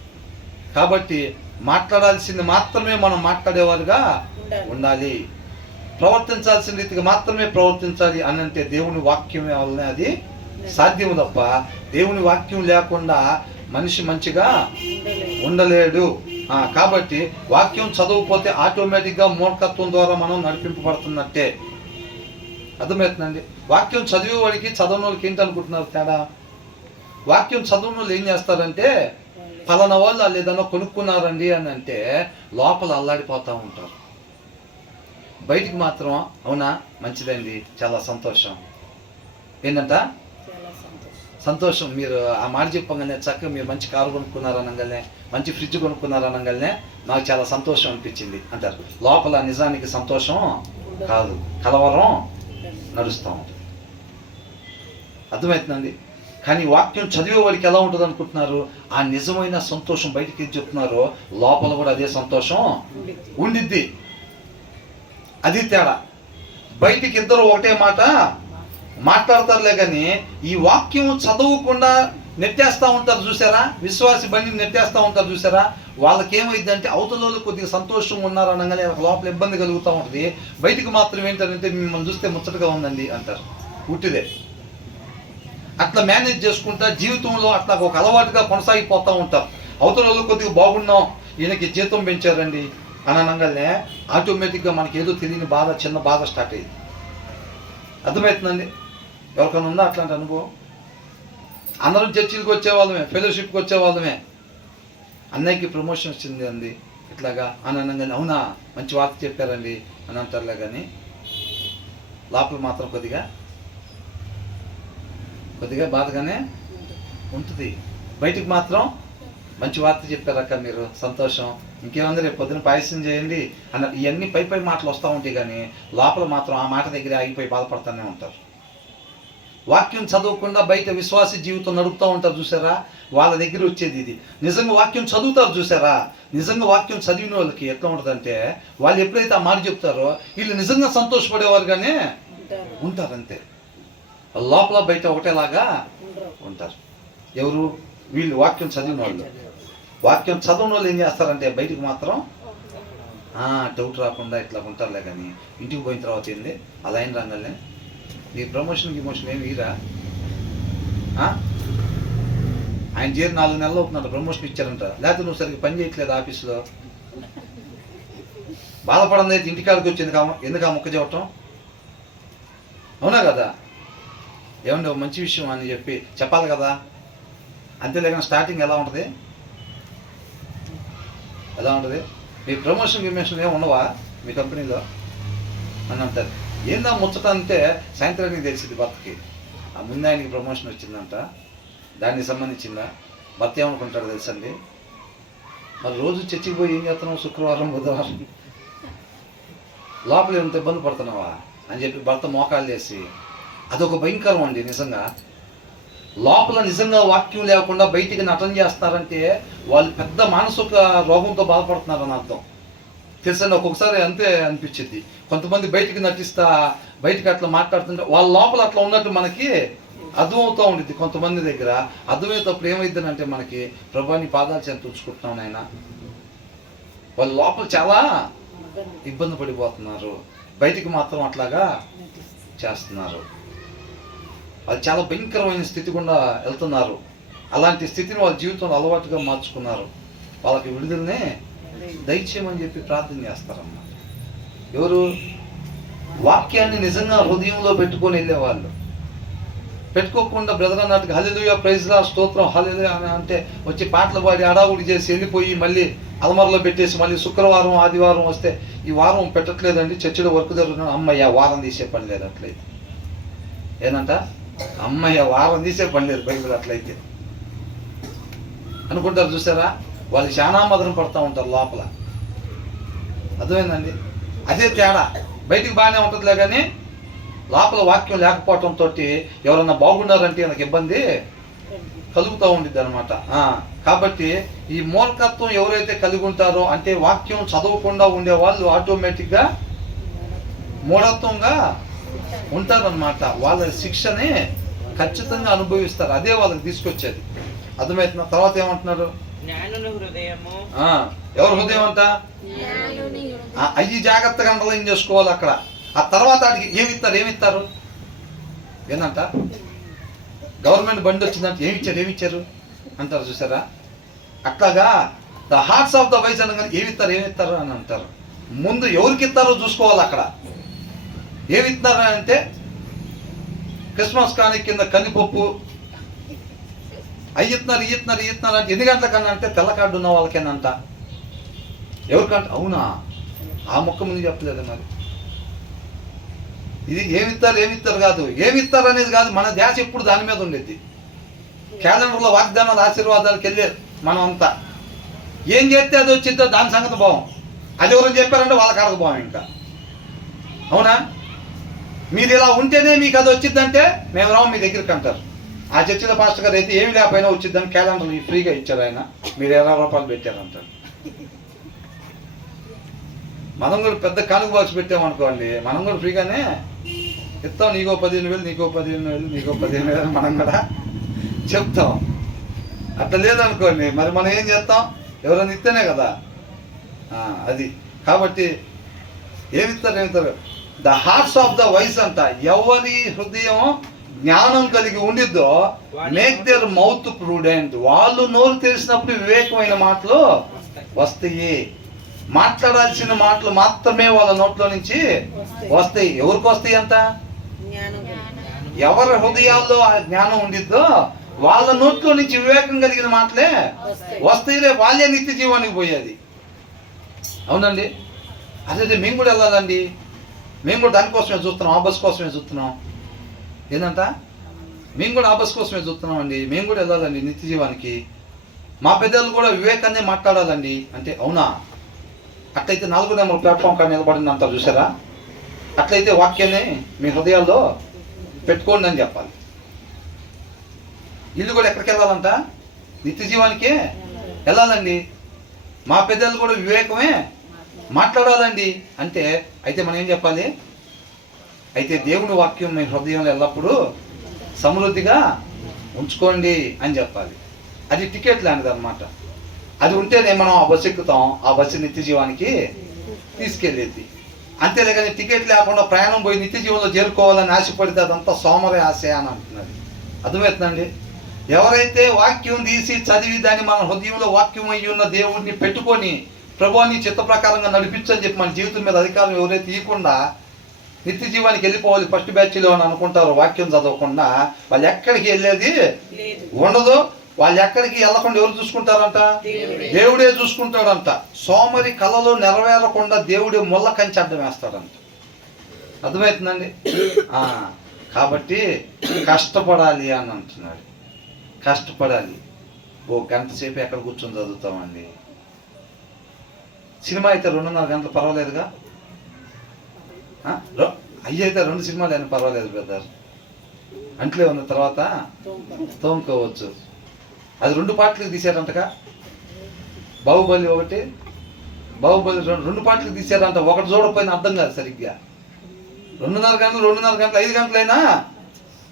కాబట్టి మాట్లాడాల్సింది మాత్రమే మనం మాట్లాడేవారుగా ఉండాలి. ప్రవర్తించాల్సిన రీతిగా మాత్రమే ప్రవర్తించాలి అని అంటే దేవుని వాక్యం వల్లనే అది సాధ్యము తప్ప దేవుని వాక్యం లేకుండా మనిషి మంచిగా ఉండలేడు. కాబట్టి వాక్యం చదవకపోతే ఆటోమేటిక్గా మూర్ఖత్వం ద్వారా మనం నడిపింపబడుతున్నట్టే. అర్థమవుతుందండి? వాక్యం చదివే వాడికి చదవని వాళ్ళకి ఏంటి అనుకుంటున్నారు తేడా? వాక్యం చదవని వాళ్ళు ఏం చేస్తారంటే, ఫలానా వాళ్ళు వాళ్ళు ఏదైనా కొనుక్కున్నారండి అని అంటే లోపల అల్లాడిపోతూ ఉంటారు. బయటికి మాత్రం అవునా, మంచిదండి, చాలా సంతోషం, ఏంటంట సంతోషం, మీరు ఆ మాట చెప్పగానే చక్కగా మీరు మంచి కారు కొనుక్కున్నారనగానే, మంచి ఫ్రిడ్జ్ కొనుక్కున్నారనగానే నాకు చాలా సంతోషం అనిపించింది అంటారు. లోపల నిజానికి సంతోషం కాదు, కలవరం నడుస్తూ ఉంటుంది. అర్థమవుతుందండి? కానీ వాక్యం చదివే వాడికి ఎలా ఉంటుంది అనుకుంటున్నారు? ఆ నిజమైన సంతోషం బయటికి చెప్తున్నారు, లోపల కూడా అదే సంతోషం ఉండిద్ది. అది తేడా. బయటికి ఇద్దరు ఒకటే మాట మాట్లాడతారులే కానీ ఈ వాక్యం చదవకుండా నెట్టేస్తూ ఉంటారు చూసారా, విశ్వాసి బండి నెట్టేస్తూ ఉంటారు చూసారా, వాళ్ళకి ఏమైందంటే అవతల కొద్దిగా సంతోషం ఉన్నారనగానే లోపల ఇబ్బంది కలుగుతూ ఉంటుంది. బయటికి మాత్రం ఏంటంటే మిమ్మల్ని చూస్తే ముచ్చటగా ఉందండి అంటారు. ఉట్టిదే. అట్లా మేనేజ్ చేసుకుంటా జీవితంలో అట్లా ఒక అలవాటుగా కొనసాగిపోతూ ఉంటారు. అవతల కొద్దిగా బాగున్నాం, ఈయనకి జీతం పెంచారండి అని అనగానే ఆటోమేటిక్గా మనకి ఏదో తెలియని బాధ, చిన్న బాధ స్టార్ట్ అయ్యింది. అర్థమవుతుందండి? ఎవరికైనా ఉందా అట్లాంటి అనుభవం? అందరం చర్చిలకు వచ్చేవాళ్ళమే, ఫెలోషిప్కి వచ్చేవాళ్ళమే. అన్నయ్యకి ప్రమోషన్ వచ్చింది అండి ఇట్లాగా అని అనగానే అవునా మంచి వార్త చెప్పారండి అని అంటారులే, కానీ లోపల మాత్రం కొద్దిగా బాధగానే ఉంటుంది. బయటికి మాత్రం మంచి వార్త చెప్పారక్క మీరు, సంతోషం, ఇంకేముంది రేపు పొద్దున పాయసం చేయండి అన్న ఇవన్నీ పై మాటలు వస్తూ ఉంటాయి, కానీ లోపల మాత్రం ఆ మాట దగ్గర ఆగిపోయి బాధపడుతూనే ఉంటారు. వాక్యం చదవకుండా బయట విశ్వాస జీవితం నడుపుతూ ఉంటారు చూసారా, వాళ్ళ దగ్గర వచ్చేది ఇది. నిజంగా వాక్యం చదువుతారు చూసారా, నిజంగా వాక్యం చదివిన వాళ్ళకి ఎట్లా ఉంటుందంటే వాళ్ళు ఎప్పుడైతే ఆ మాట చెప్తారో వీళ్ళు నిజంగా సంతోషపడేవారుగానే ఉంటారు. అంతే, లోపల బయట ఒకటేలాగా ఉంటారు. ఎవరు? వీళ్ళు వాక్యం చదివిన వాళ్ళు. వాక్యం చదవని వాళ్ళు ఏం చేస్తారంటే బయటికి మాత్రం డౌట్ రాకుండా ఇట్లా ఉంటారులే, కానీ ఇంటికి పోయిన తర్వాత ఏంది అలా అయిన రంగానే నీ ప్రమోషన్ ఏమి ఇరా. ఆయన చేరి 4 నెలలు అవుతుందంట, ప్రమోషన్ ఇచ్చారంట. లేకపోతే నువ్వు సరిగ్గా పని చేయట్లేదు ఆఫీసులో. బాధపడింది అయితే ఇంటికాడికి వచ్చి ఎందుకు ఆ ముక్క చెప్పటం? అవునా కదా? ఏమండి మంచి విషయం అని చెప్పి చెప్పాలి కదా. అంతేలేక స్టార్టింగ్ ఎలా ఉంటుంది? మీ ప్రమోషన్ ఏమి ఉండవా మీ కంపెనీలో అని అంటారు. ఏందా ముచ్చట అంటే సాయంత్రానికి తెలిసింది భర్తకి, ఆ ముందు ఆయనకి ప్రమోషన్ వచ్చిందంట, దానికి సంబంధించిందా. భర్త ఏమనుకుంటాడు తెలుసండి, మరి రోజు చర్చికి పోయి ఏం చేస్తున్నావు శుక్రవారం బుధవారం, లోపల ఎంత ఇబ్బంది పడుతున్నావా అని చెప్పి భర్త మోకాలు చేసి, అదొక భయంకరం అండి నిజంగా. లోపల నిజంగా వాక్యం లేకుండా బయటికి నటన చేస్తారంటే వాళ్ళు పెద్ద మానసిక రోగంతో బాధపడుతున్నారని అర్థం. తెలుసండి, ఒక్కొక్కసారి అంతే అనిపించింది. కొంతమంది బయటికి నటిస్తా బయటికి అట్లా మాట్లాడుతుంటే వాళ్ళ లోపల అట్లా ఉన్నట్టు మనకి అర్థమవుతూ ఉంటుంది. కొంతమంది దగ్గర అర్థమయ్యేటప్పుడు ఏమైందంటే మనకి ప్రభా నీ పాదాలు చెంత తుడుచుకుంటున్నాం నాయన, వాళ్ళ లోపల చాలా ఇబ్బంది పడిపోతున్నారు, బయటికి మాత్రం అట్లాగా చేస్తున్నారు. వాళ్ళు చాలా భయంకరమైన స్థితి గుండా వెళ్తున్నారు. అలాంటి స్థితిని వాళ్ళ జీవితంలో అలవాటుగా మార్చుకున్నారు. వాళ్ళకి విడుదలనే దయచేయమని చెప్పి ప్రార్థన చేస్తారన్నమాట. ఎవరు? వాక్యాన్ని నిజంగా హృదయంలో పెట్టుకొని వెళ్ళేవాళ్ళు. పెట్టుకోకుండా బ్రదర్ అన్నట్టుగా హల్లెలూయా ప్రైజ్ లార్డ్ స్తోత్రం హల్లెలూయా అని అంటే వచ్చి పాటలు పాడి అడావుడి చేసి వెళ్ళిపోయి మళ్ళీ అలమరలో పెట్టేసి మళ్ళీ శుక్రవారం ఆదివారం వస్తే ఈ వారం పెట్టట్లేదండి చర్చిలో వర్క్ జరుగుతున్నాను, అమ్మయ్య వారం తీసే పని లేదు. అట్లయితే ఏనంట, అమ్మయ్య వారం తీసే పని లేదు బైబిల్ అట్లయితే అనుకుంటారు చూసారా. వాళ్ళు చాలా మదన పడుతూ ఉంటారు లోపల. అర్థమైందండి? అదే తేడా. బయటికి బాగానే ఉంటుందిలే, కానీ లోపల వాక్యం లేకపోవటంతో ఎవరన్నా బాగున్నారంటే నాకు ఇబ్బంది కలుగుతూ ఉండిద్ది అనమాట. కాబట్టి ఈ మూర్ఖత్వం ఎవరైతే కలిగి ఉంటారో అంటే వాక్యం చదవకుండా ఉండే వాళ్ళు ఆటోమేటిక్గా మూఢత్వంగా ఉంటారనమాట. వాళ్ళ శిక్షని ఖచ్చితంగా అనుభవిస్తారు. అదే వాళ్ళకి తీసుకొచ్చేది. అర్థమవుతున్నా? తర్వాత ఏమంటున్నారు? ఎవరు హృదయం అంట అయ్యి జాగ్రత్తగా అండర్లైన్ చేసుకోవాలి అక్కడ. ఆ తర్వాత వాటికి ఏమిస్తారు ఏంటంట, గవర్నమెంట్ బండి వచ్చిందంటే ఏమిచ్చారు అంటారు చూసారా. అట్లాగా the hearts of the wise అనగానే ఏమిస్తారు అని అంటారు. ముందు ఎవరికి ఇస్తారో చూసుకోవాలి అక్కడ. ఏమిస్తారు అంటే క్రిస్మస్ కాని కింద కందిపప్పు ఇస్తున్నారు అంటే ఎన్ని గంటల కన్నా అంటే తెల్ల కార్డు ఉన్న వాళ్ళకేనంట. ఎవరికంట? అవునా, ఆ మొక్క ముందు చెప్పలేదు. మరి ఇది ఏమిస్తారు కాదు, ఏమిస్తారు అనేది కాదు, మన ధ్యాస ఎప్పుడు దాని మీద ఉండేది. క్యాలెండర్లో వాగ్దానాలు ఆశీర్వాదాలకు వెళ్ళేది మనం అంతా. ఏం చేస్తే అది వచ్చిద్దో దాని సంగతి భావం. అది ఎవరు చెప్పారంటే వాళ్ళ కాడకు భావం. ఇంకా అవునా, మీరు ఇలా ఉంటేనే మీకు అది వచ్చిద్దంటే మేము రాము మీ దగ్గరికి అంటారు. ఆ చర్చిలో పాస్టర్ గారు అయితే ఏమి లేకపోయినా వచ్చిద్దని క్యాలెండర్ ఫ్రీగా ఇచ్చారు ఆయన, మీరు 20 రూపాయలు పెట్టారంటారు. మనం కూడా పెద్ద కానుక బాక్స్ పెట్టామనుకోండి, మనం కూడా ఫ్రీగానే ఇస్తాం. నీకో 15,000 నీకో 15,000 నీకో 15,000 మనం కూడా చెప్తాం. అట్లా లేదనుకోండి మరి మనం ఏం చేస్తాం? ఎవరైనా ఇస్తేనే కదా అది. కాబట్టి ఏమిస్తారు? The hearts of the wise అంట. ఎవరి హృదయం జ్ఞానం కలిగి ఉండిద్దో మేక్ దేర్ మౌత్ ప్రూడెంట్. వాళ్ళు నోరు తెలిసినప్పుడు వివేకమైన మాటలు వస్తాయి. మాట్లాడాల్సిన మాటలు మాత్రమే వాళ్ళ నోట్లో నుంచి వస్తాయి. ఎవరికి వస్తాయి అంట? ఎవరి హృదయాల్లో ఆ జ్ఞానం ఉండిద్దో వాళ్ళ నోట్లో నుంచి వివేకం కలిగిన మాటలే వస్తాయిలే, వాళ్ళే నిత్య జీవానికి పోయేది. అవునండి, అదే మేము కూడా వెళ్ళాలండి, మేము కూడా దానికోసమే చూస్తున్నాం, ఆ బస్ కోసమే చూస్తున్నాం. ఏంటంట, మేము కూడా ఆ బస్ కోసమే చూస్తున్నాం అండి, మేము కూడా వెళ్ళాలండి నిత్య జీవానికి. మా పెద్దలు కూడా వివేకాన్ని మాట్లాడాలండి అంటే, అవునా? అట్లయితే 4 నెంబర్ ప్లాట్ఫామ్ కానీ నిలబడింది అంటారు చూసారా, అట్లయితే వాక్యాన్ని మీ హృదయాల్లో పెట్టుకోండి అని చెప్పాలి. ఇల్లు కూడా ఎక్కడికి వెళ్ళాలంట? నిత్య జీవానికే వెళ్ళాలండి. మా పెద్దలు కూడా వివేకమే మాట్లాడాలండి అంటే, అయితే మనం ఏం చెప్పాలి? అయితే దేవుని వాక్యం మీ హృదయంలో ఎల్లప్పుడూ సమృద్ధిగా ఉంచుకోండి అని చెప్పాలి. అది టికెట్ లాంటిది అనమాట. అది ఉంటేనే మనం ఆ బస్సు ఎక్కుతాం, ఆ బస్సు నిత్య జీవానికి తీసుకెళ్ళేది. అంతేలే కానీ టికెట్ లేకుండా ప్రయాణం పోయి నిత్య జీవంలో చేరుకోవాలని ఆశపడితే అదంతా సోమరే ఆశ అని అంటున్నది. అర్థమవుతుందండి? ఎవరైతే వాక్యం తీసి చదివి దాన్ని మన హృదయంలో వాక్యం అయ్యి ఉన్న దేవుడిని పెట్టుకొని ప్రభువుని చిత్త ప్రకారంగా నడిపించని చెప్పి మన జీవితం మీద అధికారం ఎవరైతే ఇవ్వకుండా నిత్య జీవానికి వెళ్ళిపోవాలి ఫస్ట్ బ్యాచ్లో అని అనుకుంటారో, వాక్యం చదవకుండా వాళ్ళు ఎక్కడికి వెళ్ళేది ఉండదు. వాళ్ళు ఎక్కడికి వెళ్ళకుండా ఎవరు చూసుకుంటారంట? దేవుడే చూసుకుంటాడంట. సోమరి కళలో నెరవేరకుండా దేవుడే ముళ్ళ కంచె అడ్డం వేస్తాడంట. అర్థమవుతుందండి? కాబట్టి కష్టపడాలి అని అంటున్నాడు. కష్టపడాలి. ఓ గంట సేపు ఎక్కడ కూర్చొని చదువుతామండి. సినిమా అయితే 2.5 గంటలు పర్వాలేదుగా. అయ్యైతే 2 సినిమాలు అయినా పర్వాలేదు బ్రదర్, అంట్లే ఉన్న తర్వాత తోముకోవచ్చు. అది 2 పార్ట్లకు తీసారంటగా. బాహుబలి 1, బాహుబలి 2 పార్ట్లకు తీసారంట. ఒకటి చూడకపోయినా అర్థం కాదు సరిగ్గా. 2.5 గంటలు 5 గంటలైనా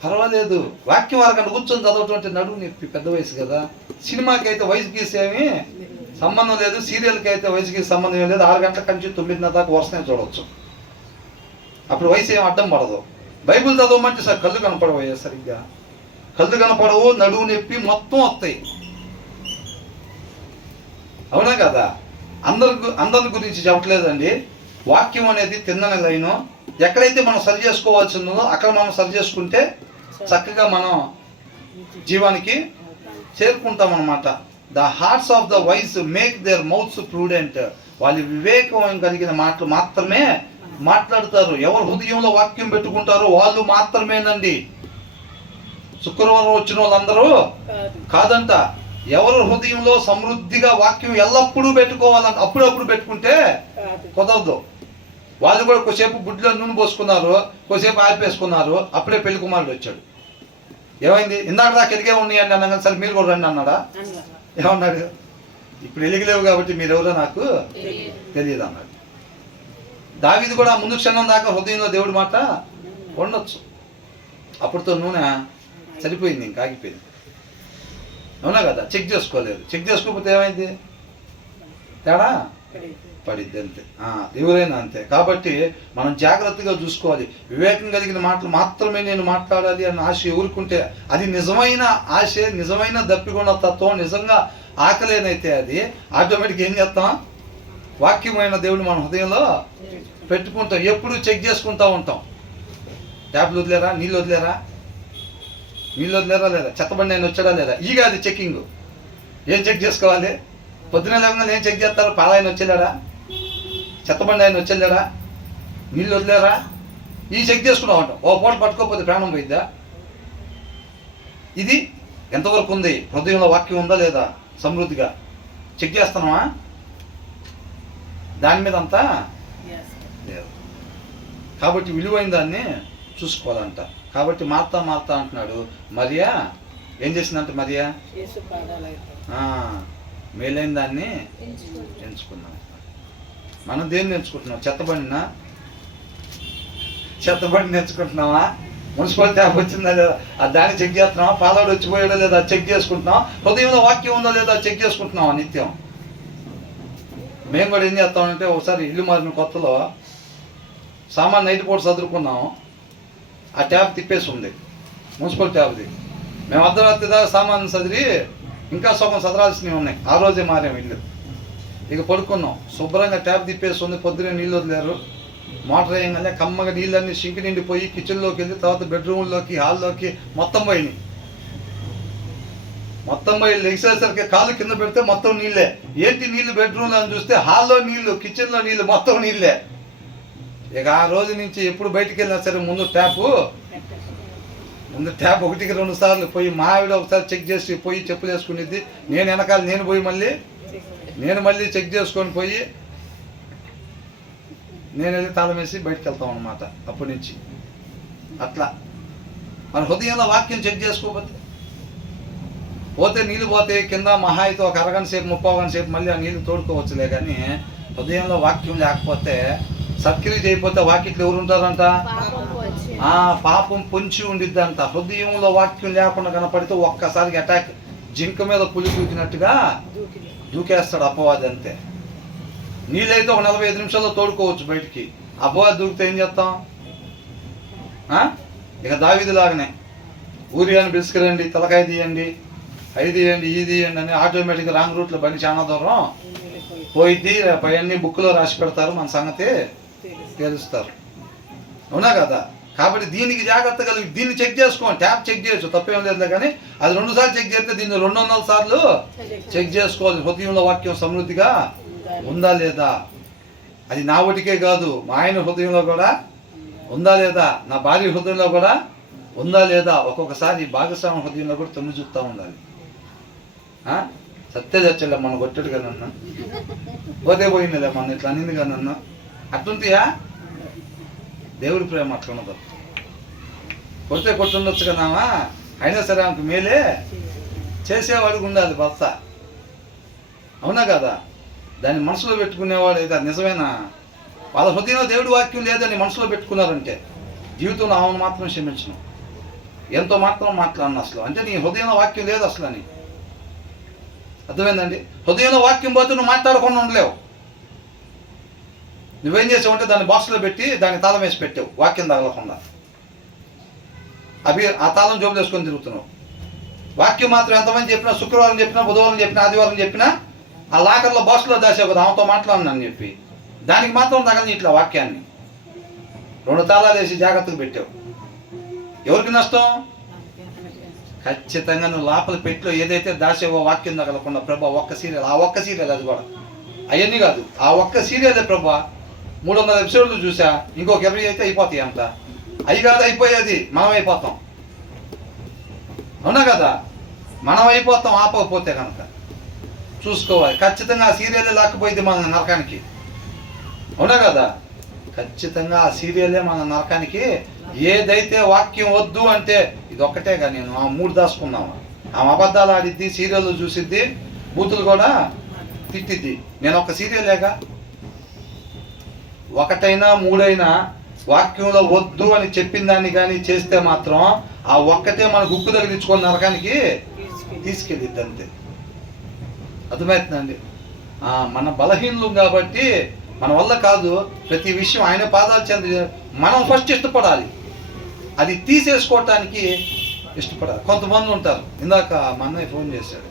పర్వాలేదు. వాక్యం 1 గంట కూర్చొని చదవటం అంటే నడుము నొప్పి, పెద్ద వయసు కదా. సినిమాకి అయితే వయసు గీసేమి సంబంధం లేదు, సీరియల్కి అయితే వయసుకి సంబంధం ఏం లేదు. 6 గంటల కంచి 9:30 దాకా వరుసనే చూడవచ్చు. అప్పుడు వయసు ఏం అడ్డం పడదు. బైబిల్ చదవమంటే సార్ కళ్ళు కనపడవయ్యా, సరిగ్గా కళ్ళు కనపడవు, నడువు నొప్పి మొత్తం వస్తాయి. అవునా కదా? అందరి గురించి చెప్పట్లేదండి. వాక్యం అనేది తిన్నని లైను. ఎక్కడైతే మనం సరి చేసుకోవాల్సి ఉన్నదో అక్కడ మనం సరి చేసుకుంటే చక్కగా మనం జీవానికి చేరుకుంటాం అన్నమాట. The hearts of the wise make their mouths prudent. వాళ్ళు వివేకం కలిగిన మాటలు మాత్రమే మాట్లాడతారు. ఎవరు హృదయంలో వాక్యం పెట్టుకుంటారో వాళ్ళు మాత్రమేనండి. శుక్రవారం వచ్చిన వాళ్ళందరూ కాదంట. ఎవరు హృదయంలో సమృద్ధిగా వాక్యం ఎల్లప్పుడూ పెట్టుకోవాలంట. అప్పుడప్పుడు పెట్టుకుంటే కుదరదు. వాళ్ళు కూడా కొద్దిసేపు గుడ్లో నూనె పోసుకున్నారు, కొద్దిసేపు ఆపేసుకున్నారు. అప్పుడే పెళ్లి కుమారుడు వచ్చాడు. ఏమైంది? ఇందాక దాకా ఎలిగే ఉన్నాయండి అన్నా, సరే మీరు కూడా రండి అన్నాడా? ఏమన్నాడు? ఇప్పుడు ఎలిగలేవు కాబట్టి మీరెవరో నాకు తెలియదు అన్నాడు. దావీదు కూడా ముందు క్షణం దాకా హృదయంలో దేవుడి మాట ఉండొచ్చు. అప్పుడుతో నూనె సరిపోయింది, ఇంకా ఆగిపోయింది. అవునా కదా? చెక్ చేసుకోలేదు. చెక్ చేసుకోకపోతే ఏమైంది? తేడా పడిద్ది అంతే. ఎవరైనా అంతే. కాబట్టి మనం జాగ్రత్తగా చూసుకోవాలి. వివేకం కలిగిన మాటలు మాత్రమే నేను మాట్లాడాలి అన్న ఆశ ఎవరుకుంటే అది నిజమైన ఆశ, నిజమైన దప్పికొన్న తత్వం, నిజంగా ఆకలేనైతే అది ఆటోమేటిక్ ఏం చేస్తాం? వాక్యమైన దేవుడు మన హృదయంలో పెట్టుకుంటాం. ఎప్పుడు చెక్ చేసుకుంటూ ఉంటాం. ట్యాబ్లు వదిలేరా, నీళ్ళు వదిలేరా, లేదా, చెత్తబండి ఆయన వచ్చాడా లేదా, ఇక అది చెక్కింగ్. ఏం చెక్ చేసుకోవాలి? పొద్దున లేకుండా ఏం చెక్ చేస్తారు? పాలాయన వచ్చేలేడా, చెత్తబండి ఆయన వచ్చేలేడా, నీళ్ళు వదిలేరా, ఈ చెక్ చేసుకున్నాం అంటాం. ఓ పూట పట్టుకోకపోతే ప్రాణం పోయిద్దా? ఇది ఎంతవరకు ఉంది? హృదయంలో వాక్యం ఉందా లేదా? సమృద్ధిగా చెక్ చేస్తున్నావా? దాని మీద అంతా లేదు. కాబట్టి విలువైన దాన్ని చూసుకోవాలంట. కాబట్టి మార్తా అంటున్నాడు. మరియా ఏం చేసిందంట? మరియా మేలైన దాన్ని ఎంచుకున్నాం. మనం దేన్ని ఎంచుకుంటున్నాం? చెత్తబండిని ఎంచుకుంటున్నావా? మున్సిపాలిటీ యాప్ వచ్చిందా లేదా దాన్ని చెక్ చేస్తున్నావా? పాలోడు వచ్చిపోయాడో లేదా చెక్ చేసుకుంటున్నాం. హృదయంలో వాక్యం ఉందో లేదా చెక్ చేసుకుంటున్నావా నిత్యం? మేము కూడా ఏం చేస్తామంటే, ఒకసారి ఇల్లు మారిన కొత్తలో సామాన్ నైట్ పూట చదువుకున్నాము. ఆ ట్యాప్ తిప్పేసి ఉంది, మున్సిపల్ ట్యాప్ది. మేము అర్ధరాత్రి దాకా సామాన్ చదివి ఇంకా సగం చదరాల్సినవి ఉన్నాయి. ఆ రోజే మారాము ఇల్లు. ఇక పడుకున్నాం. శుభ్రంగా ట్యాప్ తిప్పేసి ఉంది. పొద్దునే నీళ్ళు వదిలేరు. మోటార్ వేయగానే కమ్మగా నీళ్ళన్నీ సింక్ నిండిపోయి కిచెన్లోకి వెళ్ళి తర్వాత బెడ్రూమ్లోకి హాల్లోకి మొత్తం పోయినాయి. మొత్తం పోయి లెగిసేసరికి కాలు కింద పెడితే మొత్తం నీళ్ళే. ఏంటి నీళ్ళు బెడ్రూమ్లో అని చూస్తే హాల్లో నీళ్ళు, కిచెన్లో నీళ్ళు, మొత్తం నీళ్ళే. ఇక ఆ రోజు నుంచి ఎప్పుడు బయటికి వెళ్ళినా సరే ముందు ట్యాప్ 1కి 2 సార్లు పోయి మా ఆవిడ ఒకసారి చెక్ చేసి పోయి చెప్పులు వేసుకునేది. నేను వెనకాల నేను పోయి మళ్ళీ చెక్ చేసుకొని పోయి నేను వెళ్ళి తాళం వేసి బయటకు వెళ్తాం అన్నమాట. అప్పటి నుంచి అట్లా మన హృదయంలో వాక్యం చెక్ చేసుకోకపోతే పోతే నీళ్ళు పోతే కింద మహా అయితే ఒక అరగంట సేపు 30 గంట సేపు మళ్ళీ ఆ నీళ్ళు తోడుకోవచ్చులే. కానీ హృదయంలో వాక్యం లేకపోతే సర్కిల్ చేయకపోతే వాకిట్లు ఎవరు ఉంటారంట? పాపం పొంచి ఉండిద్ది అంట. హృదయంలో వాక్యం లేకుండా కనపడితే ఒక్కసారికి అటాక్, జింక మీద పులి దూకినట్టుగా దూకేస్తాడు అపవాది. అంతే. నీళ్ళైతే ఒక 45 నిమిషాల్లో తోడుకోవచ్చు బయటికి. అపవాది దూకితే ఏం చేస్తాం? ఇక దావీదులాగానే ఊరియాని బిస్కరండి, తలకాయ తీయండి, అది తీయండి, ఇది తీయండి అని ఆటోమేటిక్గా రాంగ్ రూట్లో బండి చాలా దూరం పోయిద్ది. అవన్నీ బుక్లో రాసి పెడతారు, మన సంగతి తెలుస్తారు. అవునా కదా? కాబట్టి దీనికి జాగ్రత్త కలిగి దీన్ని చెక్ చేసుకోండి. ట్యాప్ చెక్ చేయొచ్చు, తప్పేం లేదు. కానీ అది 2 సార్లు చెక్ చేస్తే దీన్ని 200 సార్లు చెక్ చేసుకోవాలి. హృదయంలో వాక్యం సమృద్ధిగా ఉందా లేదా? అది నా ఒకటికే కాదు, మా ఆయన హృదయంలో కూడా ఉందా లేదా, నా భార్య హృదయంలో కూడా ఉందా లేదా. ఒక్కొక్కసారి భాగస్వామి హృదయంలో కూడా తొమ్మిది చూస్తూ ఉండాలి. సత్య చచ్చలే మన కొట్టడుగా నన్ను పోతే పోయిందిలే మన ఇట్లా అనిందిగా నన్ను అట్లుంటాయా? దేవుడి ప్రేమ అట్లున్నదు. కొడితే కొట్టుండొచ్చు కదామా, అయినా సరే ఆమెకు మేలే చేసేవాడికి ఉండాలి భర్త. అవునా కదా? దాన్ని మనసులో పెట్టుకునేవాడు అయితే అది నిజమేనా? వాళ్ళ హృదయంలో దేవుడి వాక్యం లేదని మనసులో పెట్టుకున్నారంటే జీవితంలో ఆమెను మాత్రం క్షమించను, ఎంతో మాత్రం మాట్లాడిన అసలు. అంటే నీ హృదయంలో వాక్యం లేదు అసలు అని అర్థమైందండి. హృదయంలో వాక్యం పోతే నువ్వు మాట్లాడకుండా ఉండలేవు. నువ్వేం చేసావంటే దాన్ని బాక్స్లో పెట్టి దాన్ని తాళం వేసి పెట్టావు, వాక్యం తగలకుండా. ఆ తాళం జోబులు వేసుకొని తిరుగుతున్నావు. వాక్యం మాత్రం ఎంతమంది చెప్పినా, శుక్రవారం చెప్పినా, బుధవారం చెప్పినా, ఆదివారం చెప్పినా ఆ లాకర్లో బాక్స్లో దాసావు కదా, ఆమెతో మాట్లాడినాను చెప్పి దానికి మాత్రం తగలని ఇట్లా వాక్యాన్ని 2 తాళాలు వేసి జాగ్రత్తగా పెట్టావు. ఎవరికి నష్టం? ఖచ్చితంగా నువ్వు లోపల పెట్టిలో ఏదైతే దాసేవో వాక్యం తగలకుండా ప్రభా ఒక్క సీరియల్, ఆ ఒక్క సీరియల్, అది కూడా అవన్నీ కాదు, ఆ ఒక్క సీరియలే ప్రభా 300 ఎపిసోడ్లు చూసా, ఇంకొక 20 అయితే అయిపోతాయి అంట. అవి కాదు అయిపోయేది, మనం అయిపోతాం. అవునా కదా? మనం అయిపోతాం ఆపకపోతే కనుక. చూసుకోవాలి ఖచ్చితంగా. ఆ సీరియలే లాక్కపోయింది మన నరకానికి. అవునా కదా? ఖచ్చితంగా ఆ సీరియలే మన నరకానికి. ఏదైతే వాక్యం వద్దు అంటే ఇదొక్కటేగా. నేను ఆ 3 దాచుకున్నాము. ఆమె అబద్ధాలు ఆడిద్ది, సీరియల్ చూసిద్ది, బూతులు కూడా తిట్టిద్ది. నేను ఒక సీరియలేగా. 1 3 వాక్యంలో వద్దు అని చెప్పిన దాన్ని కానీ చేస్తే మాత్రం ఆ ఒక్కటే మన గుక్కు తగిలించుకొని నరకానికి తీసుకెళ్ళిద్ది అంతే. అర్థమవుతుందండి? మన బలహీనలు కాబట్టి మన వల్ల కాదు. ప్రతి విషయం ఆయన పాదాలు చెంది మనం ఫస్ట్ ఇష్టపడాలి, అది తీసేసుకోవటానికి ఇష్టపడాలి. కొంతమంది ఉంటారు. ఇందాక మా అన్నయ్య ఫోన్ చేశాడు,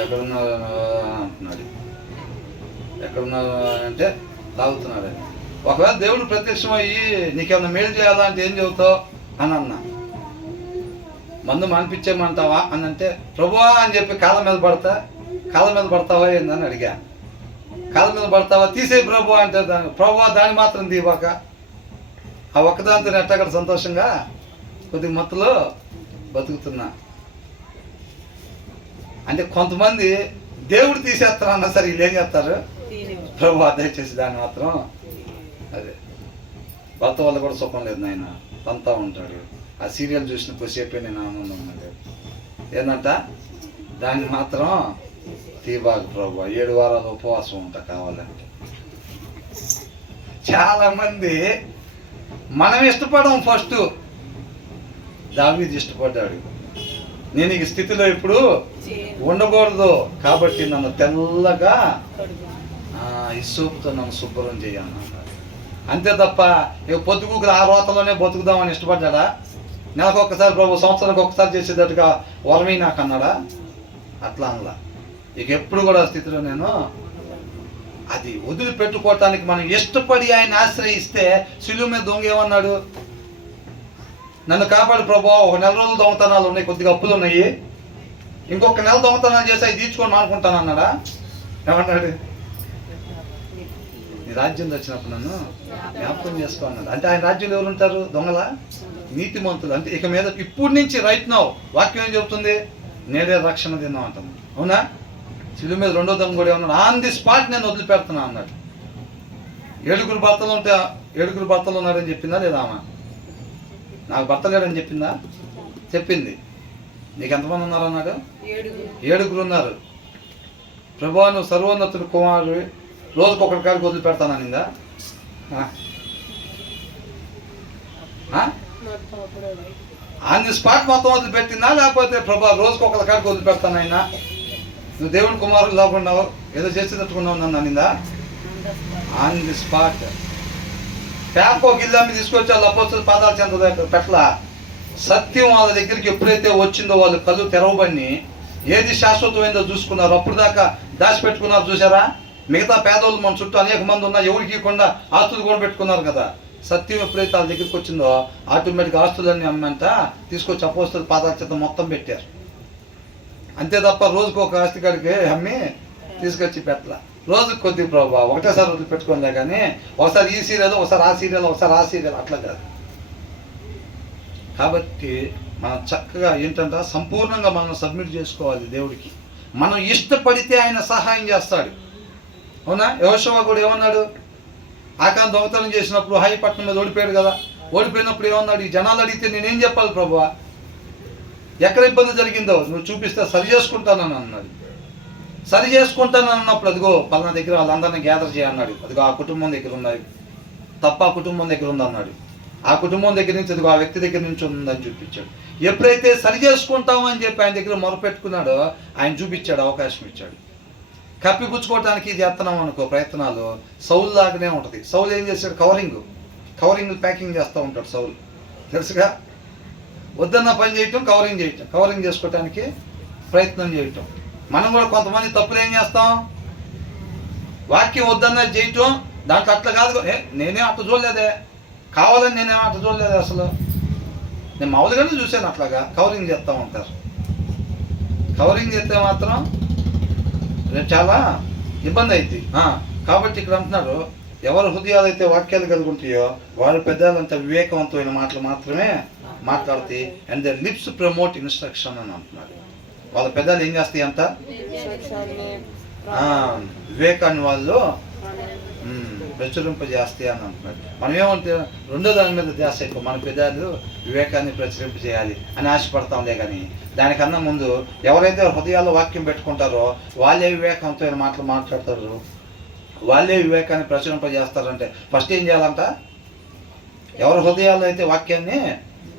ఎక్కడున్నా అంటున్నాడు. ఎక్కడున్నా అంటే తాగుతున్నాడు. ఒకవేళ దేవుడు ప్రత్యక్షమయ్యి నీకేమన్నా మేలు చేయాలా అంటే ఏం చెబుతావు అని అన్నా. మందు మానిపించేయమంటావా అని అంటే ప్రభువా అని చెప్పి కాళ్ళ మీద పడతావా ఏందని అడిగా. కాళ్ళ మీద పడతావా, తీసేయి ప్రభు అంటే ప్రభువా దాన్ని మాత్రం తీవాక. ఆ ఒక్కదాంతో ఎట్టక్కడ సంతోషంగా కొద్దిగా మత్తులో బతుకుతున్నా. అంటే కొంతమంది దేవుడు తీసేస్తారన్నా సరే వీళ్ళు ఏం చేస్తారు? ప్రభు దయచేసి దాన్ని మాత్రం అదే. భర్త వల్ల కూడా సుఖం లేదు నాయన, అంతా ఉంటాడు. ఆ సీరియల్ చూసిన కొద్దిసేపే నేను ఆనందం లేదు ఏంటంట, దాన్ని మాత్రం తీబాగు ప్రభు, 7 వారాలు ఉపవాసం ఉంటా కావాలంటే. చాలా మంది మనం ఇష్టపడడం. ఫస్ట్ దావీదు ఇష్టపడ్డాడు, నేను ఈ స్థితిలో ఇప్పుడు ఉండకూడదు కాబట్టి నన్ను తెల్లగా ఇసుపుతో నన్ను శుభ్రం చేయను. అంతే తప్ప ఇక పొద్దుగుకులు ఆ రోతలోనే బతుకుదామని ఇష్టపడ్డా? నెలకు ఒక్కసారి ప్రభు, సంవత్సరానికి ఒక్కసారి చేసేటట్టుగా వరమే నాకు అన్నాడా? అట్లా అనలా. ఇక ఎప్పుడు కూడా స్థితిలో నేను అది వదిలిపెట్టుకోవటానికి మనం ఇష్టపడి ఆయన ఆశ్రయిస్తే శిలువ మీద దొంగ ఏమన్నాడు? నన్ను కాపాడు ప్రభా, ఒక నెల రోజులు దొంగతనాలు ఉన్నాయి, కొద్దిగా అప్పులు ఉన్నాయి, ఇంకొక నెల దొంగతనాలు చేసి అవి తీర్చుకొని మానుకుంటాను అన్నాడా? ఏమన్నాడు? నీ రాజ్యం వచ్చినప్పుడు నన్ను జ్ఞాపకం చేసుకో అన్నాడు. అంటే ఆయన రాజ్యంలో ఎవరు ఉంటారు? దొంగల, నీతిమంతులు. అంటే ఇక మీద ఇప్పుడు నుంచి రైట్ నౌ వాక్యం ఏం చెబుతుంది? నేడే రక్షణ తిన్నాం అంటాం. అవునా? శిలువ మీద రెండో దొంగ కూడా ఏమన్నాడు? ఆన్ ది స్పాట్ నేను వదిలిపెడుతున్నా అన్నాడు. 7 భర్తలు ఉంటే 7 భర్తలు ఉన్నారని చెప్పిందా లేదా ఆమె? నాకు భర్త లేడని చెప్పిందా? చెప్పింది. నీకు ఎంతమంది ఉన్నారు అన్నాడు? 7 ఉన్నారు. ప్రభువా నువ్వు సర్వోన్నతుడు కుమారుడు, రోజుకు ఒకరి కాడికి వదిలిపెడతాననిందా? ఆన్ ది స్పాట్ మొత్తం వదిలిపెట్టిందా? లేకపోతే ప్రభా రోజుకు ఒకరి కాడికి వదిలిపెడతానైనా, నువ్వు దేవుని కుమారుడు లాగున్నావు, ఏదో చేసేటట్టుకున్నావు నన్ను అనిందా? On the spot. ప్యాకో గిల్లామి తీసుకొచ్చి వాళ్ళు అపోస్తుల పాదాల చెంత పెట్టలా. సత్యం వాళ్ళ దగ్గరికి ఎప్పుడైతే వచ్చిందో వాళ్ళు కళ్ళు తెరవబడి ఏది శాశ్వతమైందో చూసుకున్నారు. అప్పుడు దాకా దాచిపెట్టుకున్నారు చూసారా? మిగతా పేదోళ్ళు మన చుట్టూ అనేక మంది ఉన్నా ఎవరికి ఇవ్వకుండా ఆస్తులు కూడా పెట్టుకున్నారు కదా. సత్యం ఎప్పుడైతే వాళ్ళ దగ్గరికి వచ్చిందో ఆటోమేటిక్ ఆస్తులన్నీ అమ్మంట తీసుకొచ్చి అపోస్తుల పాదాల చెంత మొత్తం పెట్టారు. అంతే తప్ప రోజుకు ఒక ఆస్తి కాడికి అమ్మి తీసుకొచ్చి పెట్టాల. రోజుకి కొద్ది ప్రభావ ఒకటేసారి వదిలి పెట్టుకోలే, కానీ ఒకసారి ఈ సీరియల్, ఒకసారి ఆ సీరియల్, ఒకసారి ఆ సీరియల్, అట్లా కాదు. కాబట్టి మనం చక్కగా ఏంటంటే సంపూర్ణంగా మనం సబ్మిట్ చేసుకోవాలి దేవుడికి. మనం ఇష్టపడితే ఆయన సహాయం చేస్తాడు. అవునా? యెహోషువ కూడా ఏమన్నాడు? ఆకాన్ దొంగతనం చేసినప్పుడు హాయి పట్టణం మీద ఓడిపోయాడు కదా. ఓడిపోయినప్పుడు ఏమన్నాడు? ఈ జనాలు అడిగితే నేనేం చెప్పాలి ప్రభువా? ఎక్కడ ఇబ్బంది జరిగిందో నువ్వు చూపిస్తే సరి చేసుకుంటానని అన్నాడు. సరి చేసుకుంటానని అన్నప్పుడు అదిగో పలానా దగ్గర వాళ్ళందరినీ గ్యాదర్ చేయన్నాడు. అదిగో ఆ కుటుంబం దగ్గర ఉన్నది, తప్ప ఆ కుటుంబం దగ్గర ఉందన్నాడు. ఆ కుటుంబం దగ్గర నుంచి అదిగో ఆ వ్యక్తి దగ్గర నుంచి ఉందని చూపించాడు. ఎప్పుడైతే సరి చేసుకుంటామో అని చెప్పి ఆయన దగ్గర మొరపెట్టుకున్నాడో ఆయన చూపించాడు, అవకాశం ఇచ్చాడు. కప్పిపుచ్చుకోవడానికి చేస్తున్నాం అనుకో ప్రయత్నాలు, సౌలు లాగానే ఉంటుంది. సౌలు ఏం చేశాడు? కవరింగ్ ప్యాకింగ్ చేస్తూ ఉంటాడు సౌలు, తెలుసుగా. వద్దన్న పని చేయటం, కవరింగ్ చేసుకోవటానికి ప్రయత్నం చేయటం. మనం కూడా కొంతమంది తప్పులు ఏం చేస్తాం? వాక్యం వద్దన్నది చేయటం, దాంట్లో అట్లా కాదు, నేనేం అట్లా చూడలేదే, కావాలని నేనేం అట్లా చూడలేదే, అసలు నేను మామూలుగానే చూశాను అట్లాగా. కవరింగ్ చేస్తూ ఉంటారు. కవరింగ్ చేస్తే మాత్రం చాలా ఇబ్బంది అవుతుంది. కాబట్టి ఇక్కడ అంటున్నారు, ఎవరి హృదయాలు అయితే వాక్యాలు కలిగి ఉంటాయో వారి పెద్దలంత వివేకవంతమైన మాటలు మాత్రమే మాట్లాడతాయి. And the lips promote instruction అని అంటున్నారు. వాళ్ళ పెద్దలు ఏం చేస్తాయి అంట? వివేకాన్ని వాళ్ళు ప్రచురింపజేస్తాయి అని అంటున్నాడు. మనం ఏమంటే రెండో దాని మీద ధ్యాస ఎక్కువ. మన పెద్దలు వివేకాన్ని ప్రచురింపజేయాలి అని ఆశపడతాంలే, కానీ దానికన్నా ముందు ఎవరైతే హృదయాల్లో వాక్యం పెట్టుకుంటారో వాళ్ళే వివేకవంతమైన మాటలు మాట్లాడతారు, వాళ్ళే వివేకాన్ని ప్రచురింపజేస్తారంటే ఫస్ట్ ఏం చేయాలంట? ఎవరి హృదయాల్లో అయితే వాక్యాన్ని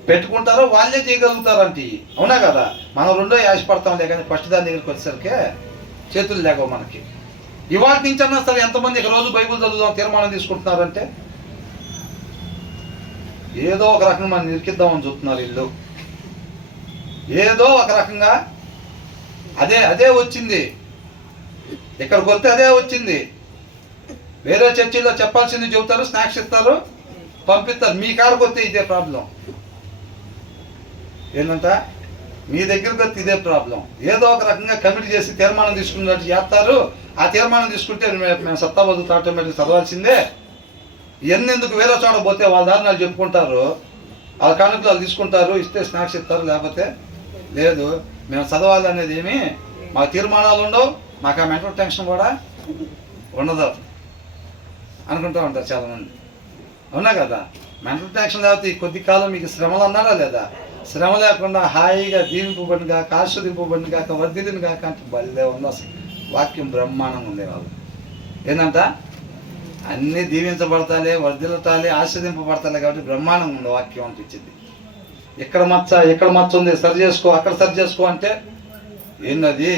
పెట్టుకుంటారో వాళ్ళే చేయగలుగుతారంటే. అవునా కదా? మనం రెండో ఆశపడతాంలే, కానీ ఫస్ట్ దాని దగ్గరికి వచ్చేసరికి చేతులు లేకవు మనకి. ఇవాళ నుంచి అన్నా సరే ఎంతమంది ఇక రోజు బైబుల్ చదువుదాం తీర్మానం తీసుకుంటున్నారంటే ఏదో ఒక రకంగా మనం నిరికిద్దామని చూస్తున్నారు వీళ్ళు. ఏదో ఒక రకంగా అదే వచ్చింది, ఇక్కడికి వస్తే అదే వచ్చింది. వేరే చర్చిలో చెప్పాల్సింది చెబుతారు, స్నాక్స్ ఇస్తారు, పంపిస్తారు. మీ కాడికి వస్తే ఇదే ప్రాబ్లం. ఏంటంట? మీ దగ్గరికి వస్తే ఇదే ప్రాబ్లం. ఏదో ఒక రకంగా కమిటీ చేసి తీర్మానం తీసుకున్నట్టు చేస్తారు. ఆ తీర్మానం తీసుకుంటే మేము సత్తా వదులుతా ఆటోమేటిక్ చదవాల్సిందే. ఎందుకు వేరే చోట పోతే వాళ్ళ దారి వాళ్ళు చెప్పుకుంటారు, వాళ్ళ కానుకలు వాళ్ళు తీసుకుంటారు, ఇస్తే స్నాక్స్ ఇస్తారు, లేకపోతే లేదు. మేము చదవాలి అనేది ఏమి మాకు తీర్మానాలు ఉండవు, మాకు ఆ మెంటల్ టెన్షన్ కూడా ఉండదు అనుకుంటూ ఉంటారు చాలామంది. అవునా కదా? మెంటల్ టెన్షన్ లేకపోతే ఈ కొద్ది కాలం మీకు శ్రమలు అన్నారా లేదా? శ్రమ లేకుండా హాయిగా దీవింపబడిన కాక, ఆశీర్వదింపబడిన కాక, వర్ధిల్లిన కాక అంటే భలే ఉంది. అసలు వాక్యం బ్రహ్మాండంగా ఉంది. వాళ్ళు ఏంటంట? అన్నీ దీవించబడతాలే, వర్ధిల్లుతాలే, ఆశీర్వదింపబడతాలే, కాబట్టి బ్రహ్మాండంగా ఉంది వాక్యం అనిపించింది. ఇక్కడ మచ్చ ఉంది, సరి చేసుకో, అక్కడ సరి చేసుకో అంటే ఏందది?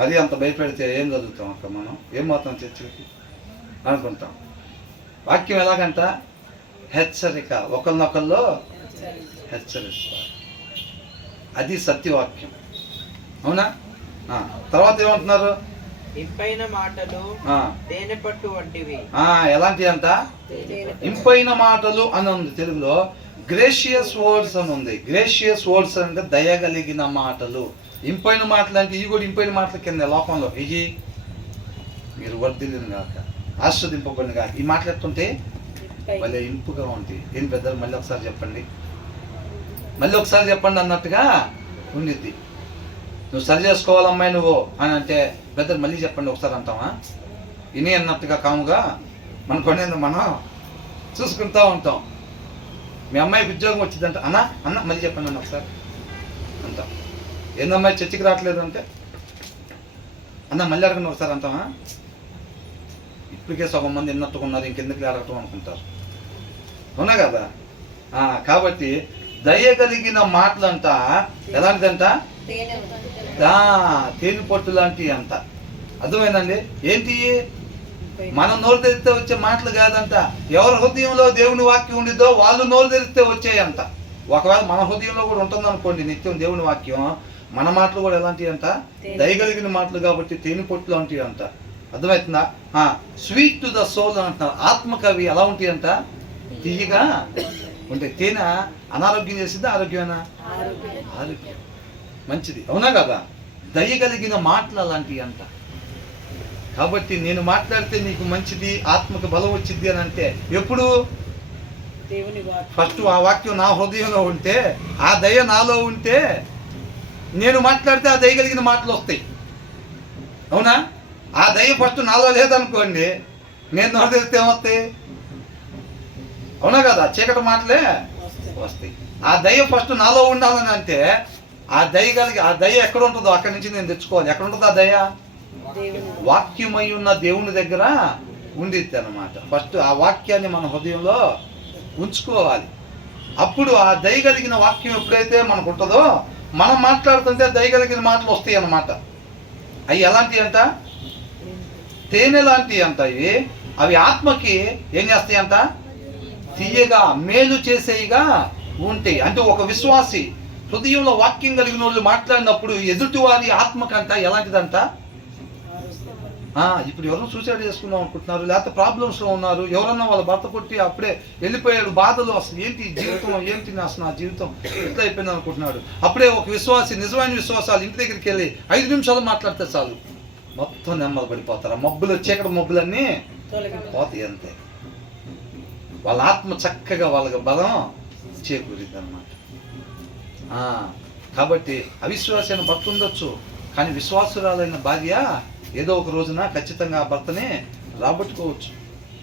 మరీ అంత భయపెడితే ఏం చదువుతాం అక్కడ మనం? ఏం పోతాం చర్చికి అనుకుంటాం. వాక్యం ఎలాగంట? హెచ్చరిక, ఒకరినొకళ్ళు హెచ్చరిస్తారు. అది సత్యవాక్యం. అవునా? తర్వాత ఏమంటున్నారు? ఇంపైన మాటలు ఆ, తేనె పట్టు వంటివి. ఎలాంటి అంట? ఇంపైన మాటలు అని ఉంది తెలుగులో. గ్రేషియస్ వర్డ్స్ అని ఉంది. గ్రేషియస్ వర్డ్స్ అంటే దయగలిగిన మాటలు. ఇంపైన మాటలు అంటే ఇవి కూడా ఇంపైన మాటల కింద లోకంలో. ఇవి మీరు వర్ధిల్లును కాక, ఆస్వాదింపబడిన కాక. ఈ మాట్లాడుతుంటే భలే ఇంపుగా ఉంటాయి. ఏం పెద్దలు మళ్ళీ ఒకసారి చెప్పండి, మళ్ళీ ఒకసారి చెప్పండి అన్నట్టుగా ఉండిద్ది. నువ్వు సరి చేసుకోవాలి అమ్మాయి నువ్వు అని అంటే పెద్దలు మళ్ళీ చెప్పండి ఒకసారి అంటామా? ఇని అన్నట్టుగా కాముగా మన పని మనం చూసుకుంటూ ఉంటాం. మీ అమ్మాయికి ఉద్యోగం వచ్చిందంట, అన్న మళ్ళీ చెప్పండి అన్న ఒకసారి అంటాం. ఏందమ్మాయి చర్చికి రావట్లేదు అంటే, అన్న మళ్ళీ అడగండి ఒకసారి అంటామా? ఇప్పటికే సగం మంది ఎన్నట్టుగా ఉన్నారు, ఇంకెందుకు అడగటం అనుకుంటారు. అవునా కదా? కాబట్టి దయగలిగిన మాటలంట ఎలాంటిదంట? తేనె పట్టు లాంటి అంట. అర్థమైందండి? ఏంటి? మనం నోరు తెరిస్తే వచ్చే మాటలు కాదంట. ఎవరి హృదయంలో దేవుని వాక్యం ఉండిద్దో వాళ్ళు నోరు తెరిస్తే వచ్చాయంట. ఒకవేళ మన హృదయంలో కూడా ఉంటుంది అనుకోండి నిత్యం దేవుని వాక్యం, మన మాటలు కూడా ఎలాంటివి అంట? దయగలిగిన మాటలు కాబట్టి తేనె పట్టు లాంటివి అంట. అర్థమవుతుందా? స్వీట్ టు ద సోల్ అంటున్నారు. ఆత్మకు అవి ఎలా ఉంటాయి అంట? తీయగా ఉంటాయి. తేనె అనారోగ్యం చేసిందా? ఆరోగ్యమేనా? ఆరోగ్యం, మంచిది. అవునా కదా? దయగలిగిన మాటలు అలాంటివి అంట. కాబట్టి నేను మాట్లాడితే నీకు మంచిది, ఆత్మకు బలం వచ్చింది అని అంటే ఎప్పుడు? ఫస్ట్ ఆ వాక్యం నా హృదయంలో ఉంటే, ఆ దయ నాలో ఉంటే నేను మాట్లాడితే ఆ దయగలిగిన మాటలు వస్తాయి. అవునా? ఆ దయ ఫస్ట్ నాలో లేదనుకోండి, నేను నోరు తెరిస్తే ఏమొస్తాయి? అవునా కదా? చీకటి మాటలే వస్తాయి. ఆ దయ ఫస్ట్ నాలో ఉండాలని అంటే ఆ దయ ఎక్కడ ఉంటుందో అక్కడి నుంచి నేను తెచ్చుకోవాలి. ఎక్కడ ఉంటుందో ఆ దయ? వాక్యమై ఉన్న దేవుని దగ్గర ఉండిద్ది అన్నమాట. ఫస్ట్ ఆ వాక్యాన్ని మన హృదయంలో ఉంచుకోవాలి. అప్పుడు ఆ దయగలిగిన వాక్యం ఎప్పుడైతే మనకు ఉంటుందో మనం మాట్లాడుతుంటే దయగలిగిన మాటలు వస్తాయి అన్నమాట. అవి ఎలాంటివి అంట? తేనె లాంటివి అంట. అవి ఆత్మకి ఏం చేస్తాయి అంట? తీయగా మేలు చేసేవిగా ఉంటాయి. అంటే ఒక విశ్వాసి హృదయంలో వాక్యం కలిగిన వాళ్ళు మాట్లాడినప్పుడు ఎదుటివారి ఆత్మకంట ఎలాంటిదంట? ఇప్పుడు ఎవరు సూసైడ్ చేసుకుందాం అనుకుంటున్నారు, లేకపోతే ప్రాబ్లమ్స్లో ఉన్నారు, ఎవరన్నా వాళ్ళ భర్త కొట్టి అప్పుడే వెళ్ళిపోయాడు, బాధలు, అసలు ఏంటి జీవితం, ఏంటి అసలు నా జీవితం ఎట్లా అయిపోయింది అనుకుంటున్నాడు. అప్పుడే ఒక విశ్వాసి, నిజమైన విశ్వాసాలు ఇంటి దగ్గరికి వెళ్ళి 5 నిమిషాలు మాట్లాడితే చాలు మొత్తం నెమ్మది పడిపోతారు. ఆ మబ్బులు, చీకటి మబ్బులన్నీ పోతాయి అంతే. వాళ్ళ ఆత్మ చక్కగా వాళ్ళకి బలం చేకూరింది అన్నమాట. కాబట్టి అవిశ్వాసైన భర్త ఉండొచ్చు, కానీ విశ్వాసురాలైన భార్య ఏదో ఒక రోజున ఖచ్చితంగా ఆ భర్తనే రాబట్టుకోవచ్చు.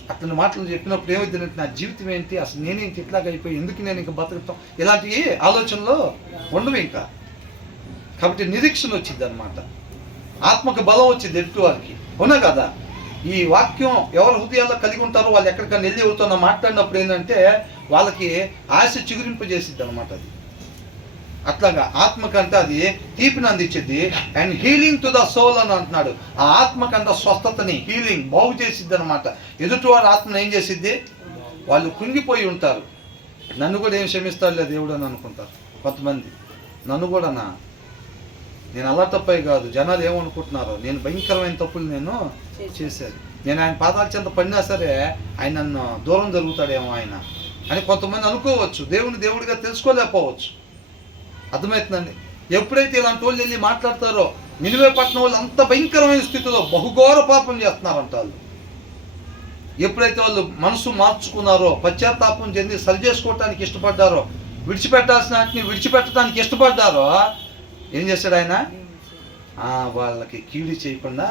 అట్లని మాటలు చెప్పినప్పుడు ఏమైందంటే నా జీవితం ఏంటి, అసలు నేనేంటి ఇట్లాగ అయిపోయి, ఎందుకు నేను ఇంకా బతకటం, ఇలాంటి ఆలోచనలో ఉండవు ఇంకా. కాబట్టి నిరీక్షణ వచ్చింది అనమాట, ఆత్మకు బలం వచ్చింది ఎదుటి వారికి. అవునా కదా? ఈ వాక్యం ఎవరు హృదయాల్లో కలిగి ఉంటారో వాళ్ళు ఎక్కడికైనా వెళ్ళి అవుతున్నా మాట్లాడినప్పుడు ఏంటంటే వాళ్ళకి ఆశ చిగురింపజేసిద్ది అనమాట. అది అట్లాగా ఆత్మకంటే అది తీపిని అందించింది. And healing to the soul అని అంటున్నాడు. ఆ ఆత్మకంట స్వస్థతని, హీలింగ్, బాగు చేసిద్ది అనమాట. ఎదుటివారి ఆత్మను ఏం చేసిద్ది? వాళ్ళు కుంగిపోయి ఉంటారు. నన్ను కూడా ఏం క్షమిస్తాడులే దేవుడు అని అనుకుంటారు కొంతమంది. నన్ను కూడా నేను అలా తప్పే కాదు, జనాలు ఏమనుకుంటున్నారో, నేను భయంకరమైన తప్పులు నేను చేశాను, నేను ఆయన పాదాల చెంత పడినా సరే ఆయన నన్ను దూరం జరుగుతాడేమో ఆయన అని కొంతమంది అనుకోవచ్చు. దేవుడిగా తెలుసుకోలేకపోవచ్చు. అర్థమవుతుందండి? ఎప్పుడైతే ఇలాంటి వాళ్ళు వెళ్ళి మాట్లాడతారో, నినివే పట్టణం వాళ్ళు అంత భయంకరమైన స్థితిలో బహుఘోర పాపం చేస్తున్నారంట వాళ్ళు. ఎప్పుడైతే వాళ్ళు మనసు మార్చుకున్నారో, పశ్చాత్తాపం చెంది సరి చేసుకోవటానికి ఇష్టపడ్డారో, విడిచిపెట్టాల్సిన వాటిని విడిచిపెట్టడానికి ఇష్టపడ్డారో, ఏం చేశాడు ఆయన? వాళ్ళకి కీడు చేయకుండా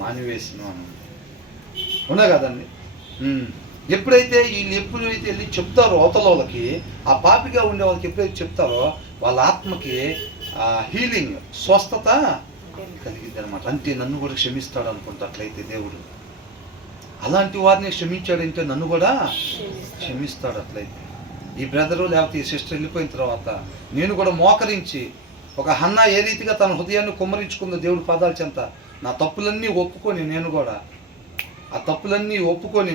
మానివేసిన ఉన్నా కదండి. ఎప్పుడైతే వెళ్ళి చెప్తారో అవతల వాళ్ళకి, ఆ పాపిగా ఉండే వాళ్ళకి ఎప్పుడైతే చెప్తారో వాళ్ళ ఆత్మకి హీలింగ్, స్వస్థత కలిగింది అనమాట. అంటే నన్ను కూడా క్షమిస్తాడు అనుకుంటా. అట్లయితే దేవుడు అలాంటి వారిని క్షమించాడంటే నన్ను కూడా క్షమిస్తాడు. అట్లయితే ఈ బ్రదరు లేకపోతే ఈ సిస్టర్ వెళ్ళిపోయిన తర్వాత నేను కూడా మోకరించి, ఒక హన్నా ఏ రీతిగా తన హృదయాన్ని కుమ్మరించుకుందో దేవుడి పాదాల చెంత, నా తప్పులన్నీ ఒప్పుకొని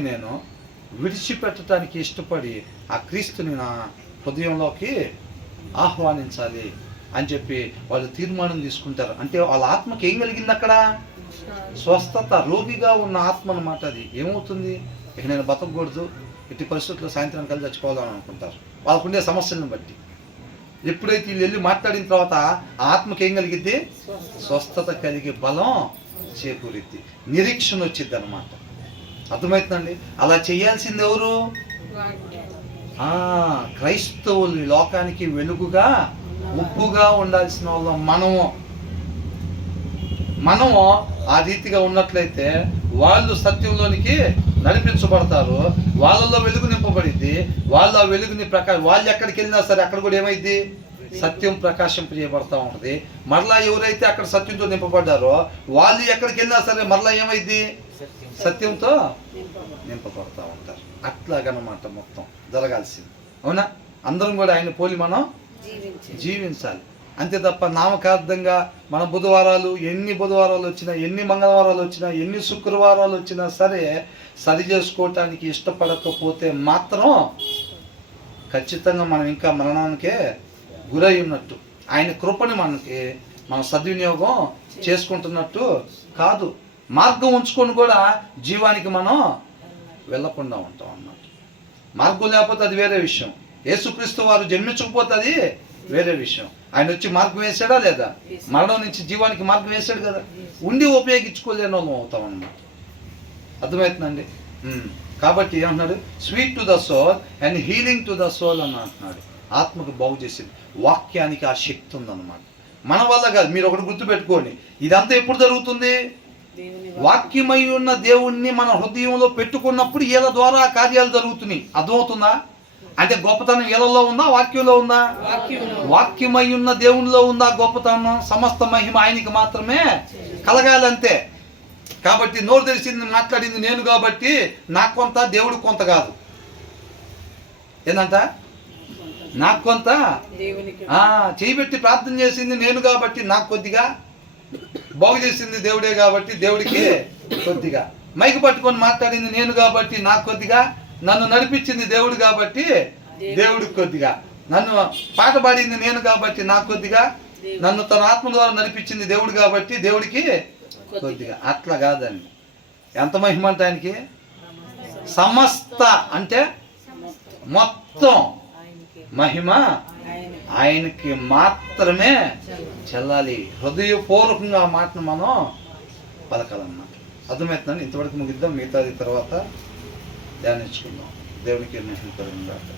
నేను విడిచిపెట్టడానికి ఇష్టపడి ఆ క్రీస్తుని నా హృదయంలోకి ఆహ్వానించాలి అని చెప్పి వాళ్ళు తీర్మానం తీసుకుంటారు. అంటే వాళ్ళ ఆత్మకి ఏం కలిగింది? అక్కడ స్వస్థత. రోగిగా ఉన్న ఆత్మ అన్నమాట. అది ఏమవుతుంది, ఇక నేను బతకూడదు, ఎట్టి పరిస్థితుల్లో సాయంత్రం కలిసి చచ్చిపోవాలని అనుకుంటారు వాళ్ళకుండే సమస్యలను బట్టి. ఎప్పుడైతే వీళ్ళు వెళ్ళి మాట్లాడిన తర్వాత ఆ ఆత్మకి ఏం కలిగిద్ది, స్వస్థత కలిగే బలం చేకూరిద్ది, నిరీక్షణ వచ్చిద్ది అనమాట. అర్థమవుతుందండి? అలా చేయాల్సింది ఎవరు? క్రైస్తవులు. లోకానికి వెలుగుగా ఉప్పుగా ఉండాల్సిన వాళ్ళం మనము ఆ రీతిగా ఉన్నట్లయితే వాళ్ళు సత్యంలోనికి నడిపించబడతారు, వాళ్ళలో వెలుగు నింపబడిద్ది, వాళ్ళు ఆ వెలుగుని వాళ్ళు ఎక్కడికి వెళ్ళినా సరే అక్కడ కూడా ఏమైద్ది, సత్యం ప్రకాశింపజేయబడతా ఉంటుంది. మరలా ఎవరైతే అక్కడ సత్యంతో నింపబడ్డారో వాళ్ళు ఎక్కడికి వెళ్ళినా సరే మరలా ఏమైద్ది, సత్యంతో నింపబడతా ఉంటారు. అట్లాగనమాట మొత్తం జరగాల్సింది. అవునా? అందరం కూడా ఆయన పోలి మనం జీవించాలి. అంతే తప్ప నామకార్థంగా మన బుధవారాలు, ఎన్ని బుధవారాలు వచ్చినా, ఎన్ని మంగళవారాలు వచ్చినా, ఎన్ని శుక్రవారాలు వచ్చినా సరే సరి చేసుకోవటానికి ఇష్టపడకపోతే మాత్రం ఖచ్చితంగా మనం ఇంకా మరణానికే గురై ఉన్నట్టు. ఆయన కృపని మనం సద్వినియోగం చేసుకుంటున్నట్టు కాదు. మార్గం ఉంచుకొని కూడా జీవానికి మనం వెళ్ళకుండా ఉంటాం అన్నమాట. మార్గం లేకపోతే అది వేరే విషయం. యేసుక్రీస్తు వారు జన్మించకపోతే అది వేరే విషయం. ఆయన వచ్చి మార్గం వేసాడా లేదా? మరణం నుంచి జీవానికి మార్గం వేసాడు కదా. ఉండి ఉపయోగించుకోలేని వాళ్ళం అవుతాం అన్నమాట. అర్థమవుతుందండి? కాబట్టి ఏమన్నాడు, sweet to the soul and healing to the soul అని అంటున్నాడు. ఆత్మకు బాగు చేసింది. వాక్యానికి ఆ శక్తి ఉందన్నమాట. మన వల్ల కాదు. మీరు ఒకటి గుర్తుపెట్టుకోండి, ఇదంతా ఎప్పుడు జరుగుతుంది? వాక్యమై ఉన్న దేవుణ్ణి మన హృదయంలో పెట్టుకున్నప్పుడు వీళ్ళ ద్వారా కార్యాలు జరుగుతున్నాయి. అర్థమవుతుందా? అంటే గొప్పతనం వీళ్ళలో ఉందా, వాక్యంలో ఉందా? వాక్యమై ఉన్న దేవునిలో ఉందా గొప్పతనం? సమస్త మహిమ ఆయనకి మాత్రమే కలగాలంతే. కాబట్టి నోరు తెరిచింది మాట్లాడింది నేను కాబట్టి నాకు కొంత, దేవుడికి కొంత కాదు. ఏంటంట? నాకు కొంత, చేయబెట్టి ప్రార్థన చేసింది నేను కాబట్టి నాకు కొద్దిగా, బాగు చేసింది దేవుడే కాబట్టి దేవుడికి కొద్దిగా, మైకు పట్టుకొని మాట్లాడింది నేను కాబట్టి నాకు కొద్దిగా, నన్ను నడిపించింది దేవుడు కాబట్టి దేవుడికి కొద్దిగా, నన్ను పాట పాడింది నేను కాబట్టి నాకు కొద్దిగా, నన్ను తన ఆత్మ ద్వారా నడిపించింది దేవుడు కాబట్టి దేవుడికి కొద్దిగా. అట్లా కాదండి. ఎంత మహిమ అంటే ఆయనకి సమస్త, అంటే మొత్తం మహిమ ఆయనకి మాత్రమే చెల్లాలి. హృదయపూర్వకంగా ఆ మాటను మనం పలకాలన్నమాట. అర్థమవుతుందండి? ఇంతవరకు ముగిద్దాం, మిగతాది తర్వాత ధ్యానించుకుందాం. దేవునికి మహిమ కలుగును గాక.